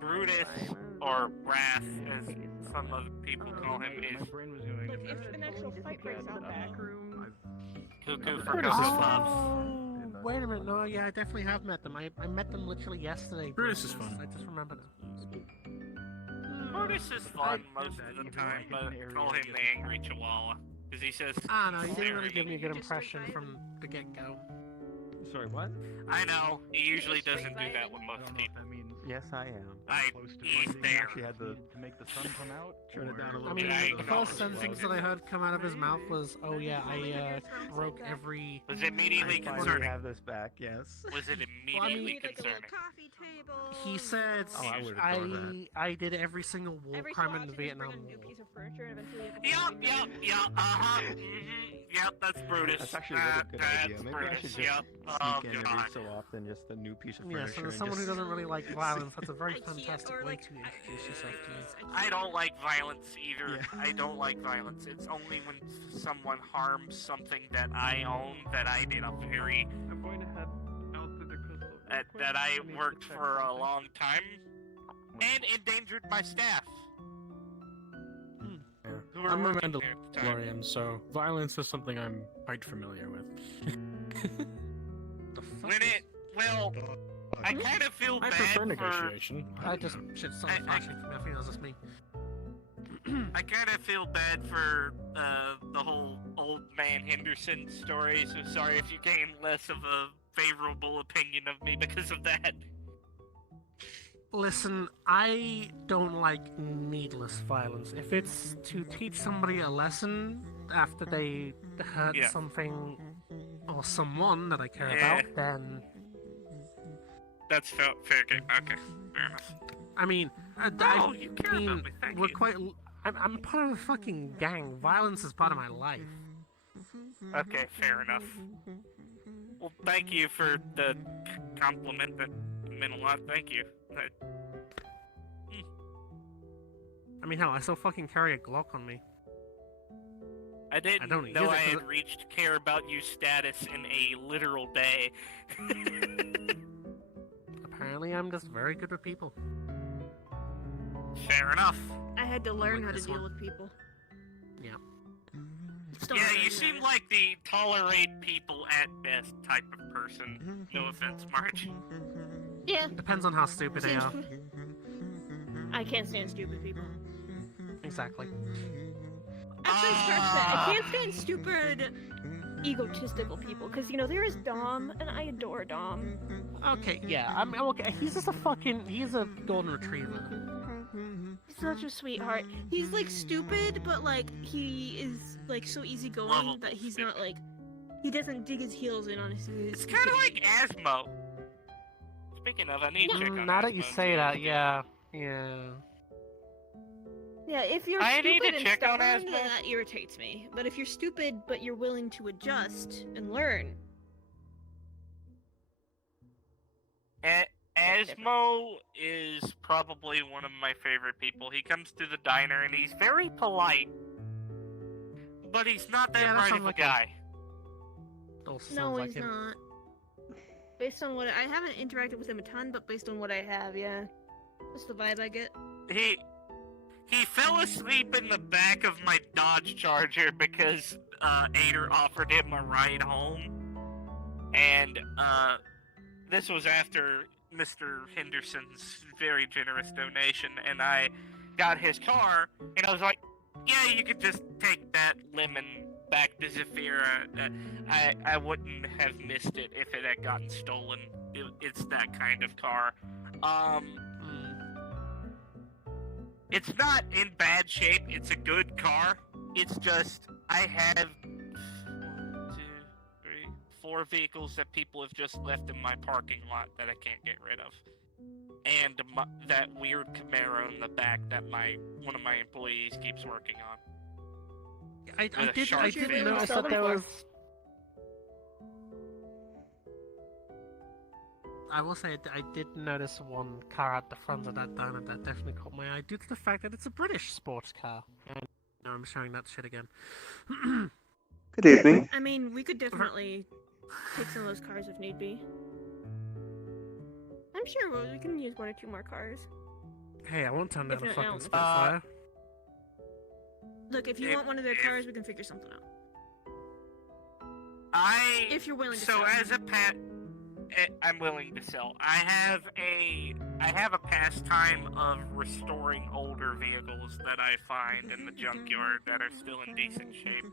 Brutus, or Wrath, as some other people call him, is Like, if an actual fight breaks out back cuckoo for Brutus is Cocoa fun. Puffs. Oh, wait a minute. No, yeah, I definitely have met them. I met them literally yesterday. Brutus is fun. I just remember them. Brutus is fun most of the time, but call him the angry chihuahua, because he says, Ah, no, he didn't really "Very." give me a good impression from the get-go. Sorry, what? I know, he usually doesn't do that with most people. Yes, I am. He's there. Actually had to make the sun come out. Turn it down a I little mean, bit. the first sentence that I heard come out of his mouth was, "Oh yeah, I broke every." Was it immediately I finally concerning? have this back, yes. Was it Well, I immediately mean- concerning? He said, Oh, I would've thought that. I did every single war Every so crime in often, the just bring Vietnam a new War." piece of furniture, and eventually Yep, yep, that's Brutus. That's actually a really good idea. That's Maybe I should Brutus, just yep. sneak Oh, in every God. so often, just a new piece of Yeah, furniture. so and as someone who just- doesn't really like violence, that's a very fantastic way to introduce yourself to me. I don't like violence either. I don't like violence. It's only when someone harms something that I own that I did a very I'm going to head out to the crystal. that I worked for a long time and endangered my staff. Who were I'm a working there at the time. Mandalorian, so violence is something I'm quite familiar with. When it, well, I kind of feel I bad prefer for... negotiation. I just shit so flashing from my fingers, that's me. I kind of feel bad for the whole old man Henderson story, so sorry if you gain less of a favorable opinion of me because of that. Listen, I don't like needless violence. If it's to teach somebody a lesson after they hurt something or someone that I care about, then... That's fair game. Okay, fair enough. I mean, you care about me. Thank we're you. quite... I'm part of a fucking gang. Violence is part of my life. Okay, fair enough. Well, thank you for the compliment. That meant a lot. Thank you. I mean, hell, I still fucking carry a Glock on me. I didn't don't know use it I 'cause had reached care about you status in a literal day. Apparently, I'm just very good with people. Fair enough. I had to learn how to this deal one. with people. Yeah. Still Yeah, learning you that. seem like the tolerate people at best type of person. No offense, March. Yeah. Depends on how stupid they are. I can't stand stupid people. Exactly. Actually, scratch that. I can't stand stupid, egotistical people, because, you know, there is Dom, and I adore Dom. Okay, yeah, I'm okay. He's just a fucking... He's a golden retriever. He's such a sweetheart. He's, like, stupid, but, like, he is, like, so easygoing that he's not, like... He doesn't dig his heels in on his... It's kind of like Asmo. Speaking of, I need to check on Now that you Asmo, say too. that, yeah. Yeah. Yeah, if you're I need stupid to and check on stubborn, Asmo. then that irritates me. But if you're stupid, but you're willing to adjust and learn... Asmo is probably one of my favorite people. He comes to the diner and he's very polite, but he's not that bright of a guy. No, he's not. Based on what I haven't interacted with him a ton, but based on what I have, yeah, that's the vibe I get. He fell asleep in the back of my Dodge Charger because Ader offered him a ride home, and this was after Mr. Henderson's very generous donation, and I got his car, and I was like, yeah, you could just take that lemon back to Zafira. I wouldn't have missed it if it had gotten stolen. It's that kind of car. It's not in bad shape. It's a good car. It's just, I have 4 vehicles that people have just left in my parking lot that I can't get rid of. And that weird Camaro in the back that one of my employees keeps working on. I did fin. notice that there was... I will say I did notice one car at the front of that diner that definitely caught my eye due to the fact that it's a British sports car. And no, I'm showing that shit again. Good evening. I mean, we could definitely take some of those cars if need be. I'm sure we can use 1 or 2 more cars. Hey, I won't turn down If a not fucking now. Spitfire. Look, if you want one of their cars, we can figure something out. If you're willing to So sell. as a pet, I'm willing to sell. I have a pastime of restoring older vehicles that I find in the junkyard that are still in decent shape.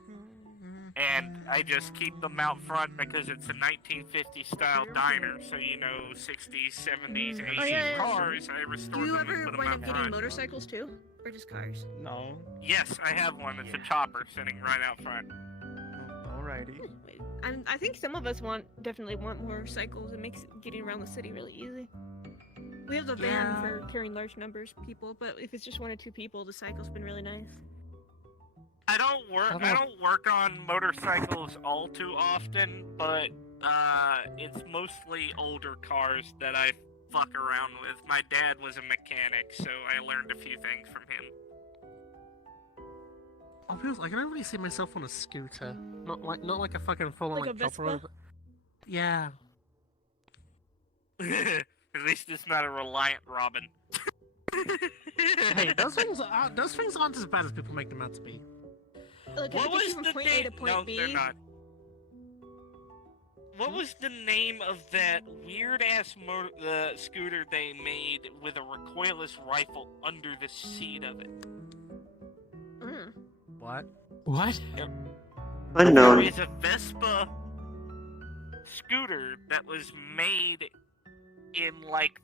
And I just keep them out front because it's a 1950s style diner, so you know, 60s, 70s, 80s cars, I restore Do you them and ever put them wind out up getting front. motorcycles too? Or just cars? No. Yes, I have one. It's a chopper sitting right out front. Alrighty. I think some of us definitely want motorcycles. It makes getting around the city really easy. We have the van for carrying large numbers of people, but if it's just 1 or 2 people, the cycle's been really nice. I don't work on motorcycles all too often, but it's mostly older cars that I fuck around with. My dad was a mechanic, so I learned a few things from him. I'll be honest, I can only really see myself on a scooter, not like a fucking full-on Like a chopper. Vespa? Yeah. At least it's not a Reliant Robin. Hey, those things aren't as bad as people make them out to be. Look, What if it was gets you the from point A thing? to point No, B, they're not. What was the name of that weird-ass scooter they made with a recoilless rifle under the seat of it? What? What? Unknown. There is a Vespa scooter that was made in, like,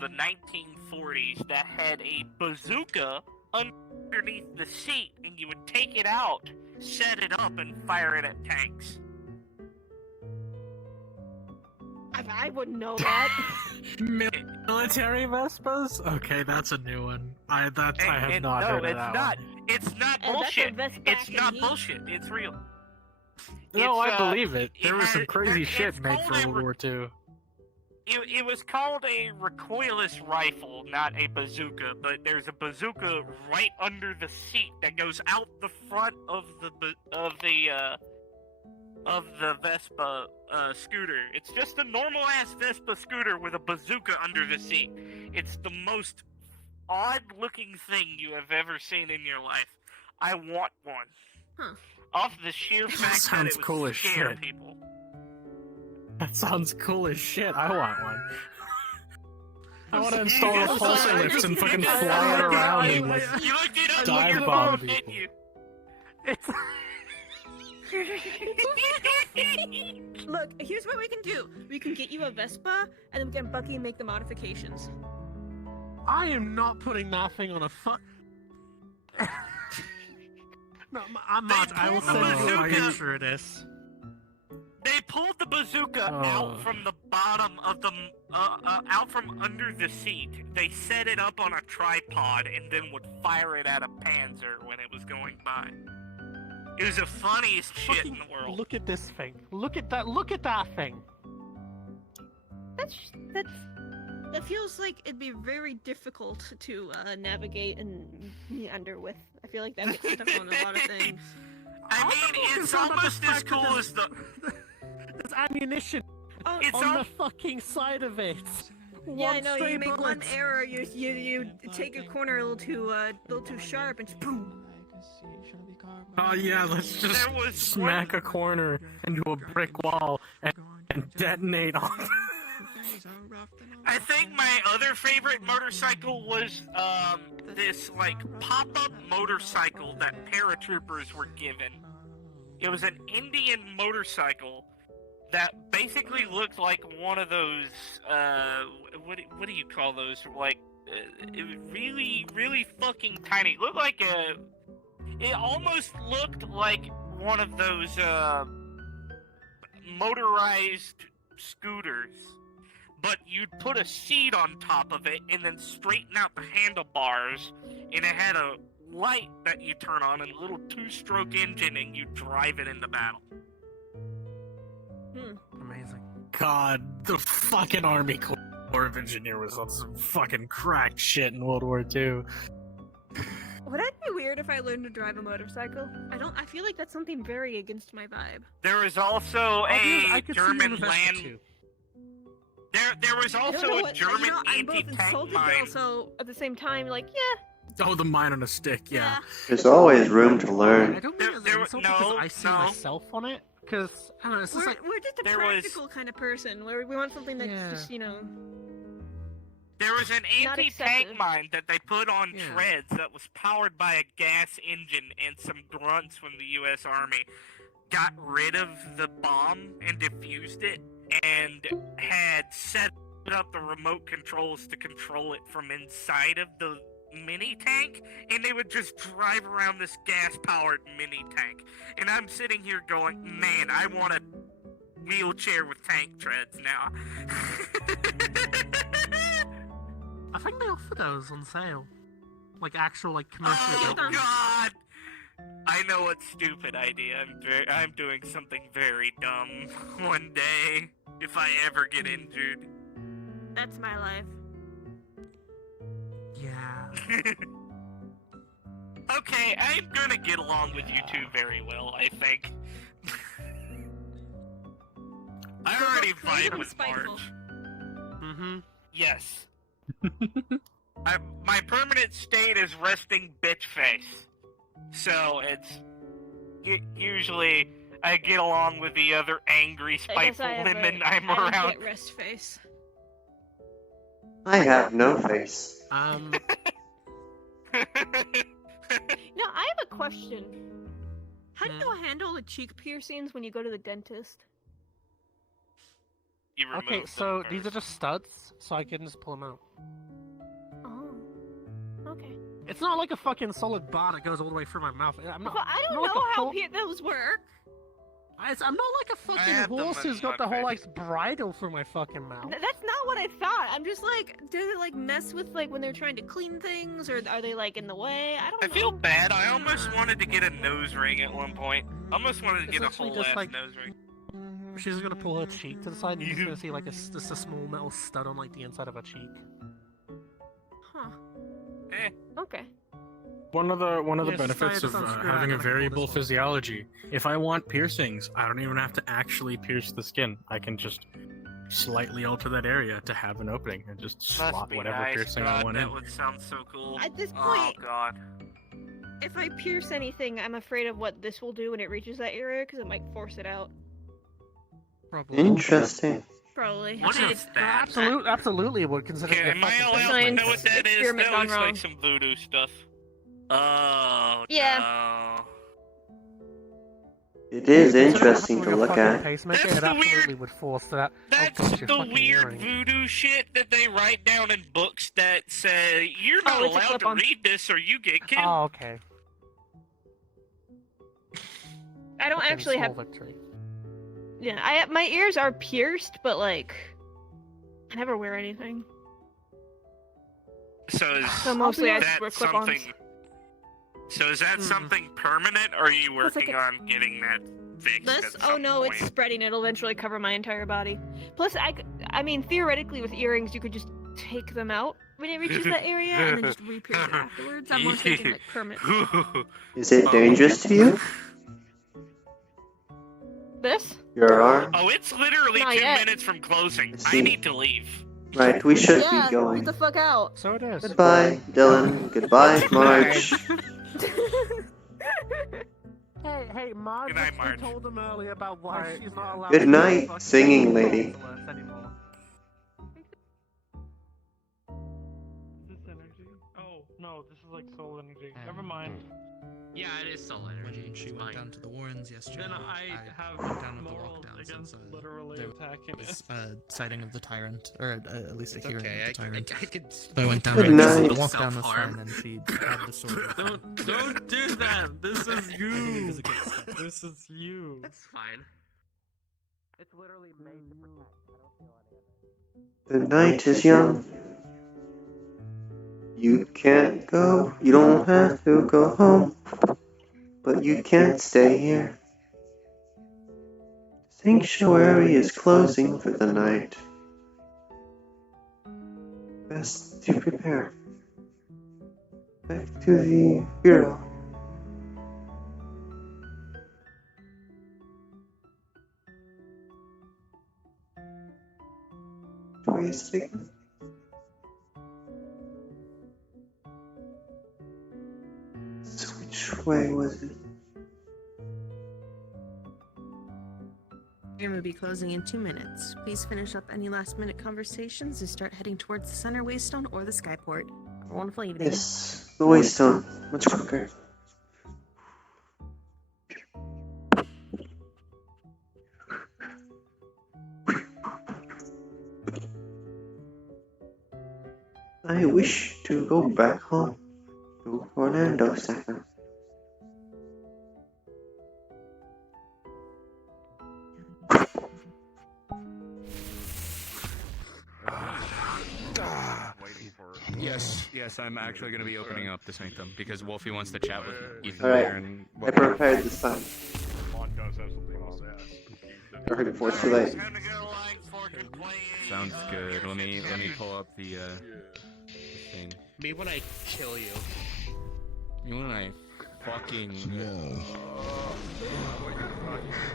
the 1940s that had a bazooka underneath the seat, and you would take it out, set it up, and fire it at tanks. I wouldn't know that. Military Vespas? Okay, that's a new one. I have not heard of that one. It's not bullshit. It's not bullshit. It's real. No, It's, I believe it. There was some it's crazy shit made called for World War II. It was called a recoilless rifle, not a bazooka, but there's a bazooka right under the seat that goes out the front of the Vespa scooter. It's just a normal ass Vespa scooter with a bazooka under the seat. It's the most odd looking thing you have ever seen in your life. I want one. Huh. Off the sheer fact that sounds it would cool as scare shit. people. That sounds cool as shit. I want one. I want to install repulsor lifts and fucking fly it around and like You looked it up, dive bomb people. Look, here's what we can do. We can get you a Vespa, and then we can Bucky make the modifications. I am not putting that thing on a fuck. No, I'm not. I will send you a picture of this. They pulled the bazooka out from the bottom of the, out from under the seat. They set it up on a tripod and then would fire it at a Panzer when it was going by. It was the funniest shit in the world. Look at this thing. Look at that. Look at that thing. That feels like it'd be very difficult to navigate and meander with. I feel like that gets stuck on a lot of things. I mean, it's almost as cool as the... There's ammunition it's on the fucking side of it. Yeah, I know. You make one error, you take a corner a little too sharp, and just boom. Oh yeah, let's just smack a corner into a brick wall and detonate on. I think my other favorite motorcycle was this like pop-up motorcycle that paratroopers were given. It was an Indian motorcycle that basically looked like one of those what do you call those? Like it was really fucking tiny. It looked like it almost looked like one of those motorized scooters. But you'd put a seat on top of it and then straighten out the handlebars, and it had a light that you turn on and a little two-stroke engine, and you drive it into battle. Amazing. God, the fucking Army Corps of Engineers was on some fucking cracked shit in World War II. Would that be weird if I learned to drive a motorcycle? I feel like that's something very against my vibe. There was also a German land... There was also a German I'm both anti-tank insulted, but mine. also at the same time, like, yeah. Oh, the mine on a stick, yeah. There's always room to learn. I don't think it's an insult because I see myself on it. Because, I don't know, it's just like... We're just a practical kind of person, where we want something that's just, you know... There was an anti-tank mine that they put on treads that was powered by a gas engine, and some grunts from the U.S. Army got rid of the bomb and defused it, and had set up the remote controls to control it from inside of the mini tank, and they would just drive around this gas-powered mini tank. And I'm sitting here going, man, I want a wheelchair with tank treads now. I think they offer those on sale. Like actual, like commercial. Oh God! I know what stupid idea. I'm doing something very dumb one day if I ever get injured. That's my life. Yeah. Okay, I'm gonna get along with you two very well, I think. I already vibe with March. Mm-hmm. Yes. My permanent state is resting bitch face. So it's usually I get along with the other angry, spiteful women I'm around. Get rest face. I have no face. Now I have a question. How do you handle the cheek piercings when you go to the dentist? Okay, so these are just studs, so I can just pull them out. Oh, okay. It's not like a fucking solid bar that goes all the way through my mouth. I'm not. But I don't like know a how whole- those work. I'm not like a fucking have them horse in who's got my the whole face. like bridle through my fucking mouth. That's not what I thought. I'm just like, do they like mess with like when they're trying to clean things, or are they like in the way? I don't know. I feel bad. I almost wanted to get a nose ring at one point. I almost wanted to get a Essentially whole just ass like- nose ring. She's just gonna pull her cheek to the side, and you're just gonna see like just a small metal stud on like the inside of her cheek. Huh. Okay. One of the Yes, benefits of sounds good. having I a gotta variable pull this one. physiology. If I want piercings, I don't even have to actually pierce the skin. I can just slightly alter that area to have an opening and just Must slot be whatever nice. piercing God, I want that in. would sound so cool. At this Oh point- god. If I pierce anything, I'm afraid of what this will do when it reaches that area, because it might force it out. Probably. Interesting. Probably. What is that? Absolutely would consider. Okay, am I allowed to know what that is? Experiment That gone looks wrong. like some voodoo stuff. Oh, Yeah. no. It is interesting to look at. Pacemaker, That's it the absolutely would force that. That's oh, gosh, your the fucking weird earring. voodoo shit that they write down in books that say, you're not it's a allowed to clip-on. read this or you get killed. Oh, okay. I don't Fucking actually small have. victory. Yeah, my ears are pierced, but like, I never wear anything. So mostly I just wear clip-ons. something? So is that something permanent, or are you Looks like working on getting that fixed? This? at Oh some no, point? it's spreading. It'll eventually cover my entire body. Plus, I mean, theoretically, with earrings, you could just take them out when it reaches that area, and then just re-pierce it afterwards. I'm more thinking like permanent. Is it dangerous to you? This? Your arm? Oh, it's literally Not 2 yet. minutes from closing. I see. need to leave. Right, we should Yeah, be going. get the fuck out. So it is. Goodbye, Dylan. Goodbye, Marge. Hey, Marge, Good night, we Marge. told him earlier about why she's not allowed Good to night, fucking singing lady. anymore. This energy? Oh, no, this is like soul energy. Never mind. Yeah, it is soul energy. When she went down to the Warrens yesterday, Then I have went down with the morals lockdown against since literally there attacking was a sighting of the tyrant, or at least a hearing Okay, of the tyrant. I could. So I went down Good there. night. The lockdown was Self-harm. fine, and she had the sword. Don't do that! This is you! It was a good step. This is you! That's fine. It's literally made to protect. I don't feel any of it. The night is young. You can't go. You don't have to go home. But you can't stay here. Sanctuary is closing for the night. Best to prepare. Back to the bureau. Joy is taken. So which way was it? Game will be closing in 2 minutes. Please finish up any last-minute conversations and start heading towards the center waystone or the skyport. Have a wonderful evening. Yes, the waystone. Much quicker. I wish to go back home to Orlando Center. Yes, I'm actually going to be opening up the Sanctum because Wolfie wants to chat with Ethan Alright, there and I prepared this time. Mon does have something else to ask. I heard it before it's too late. sounds good. Let me pull up the thing. Me when I kill you. You and I fucking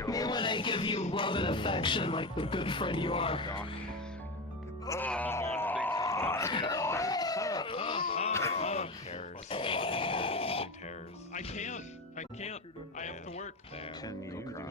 Me when I give you love and affection like the good friend you are. I can't. I have to work. Can you cry?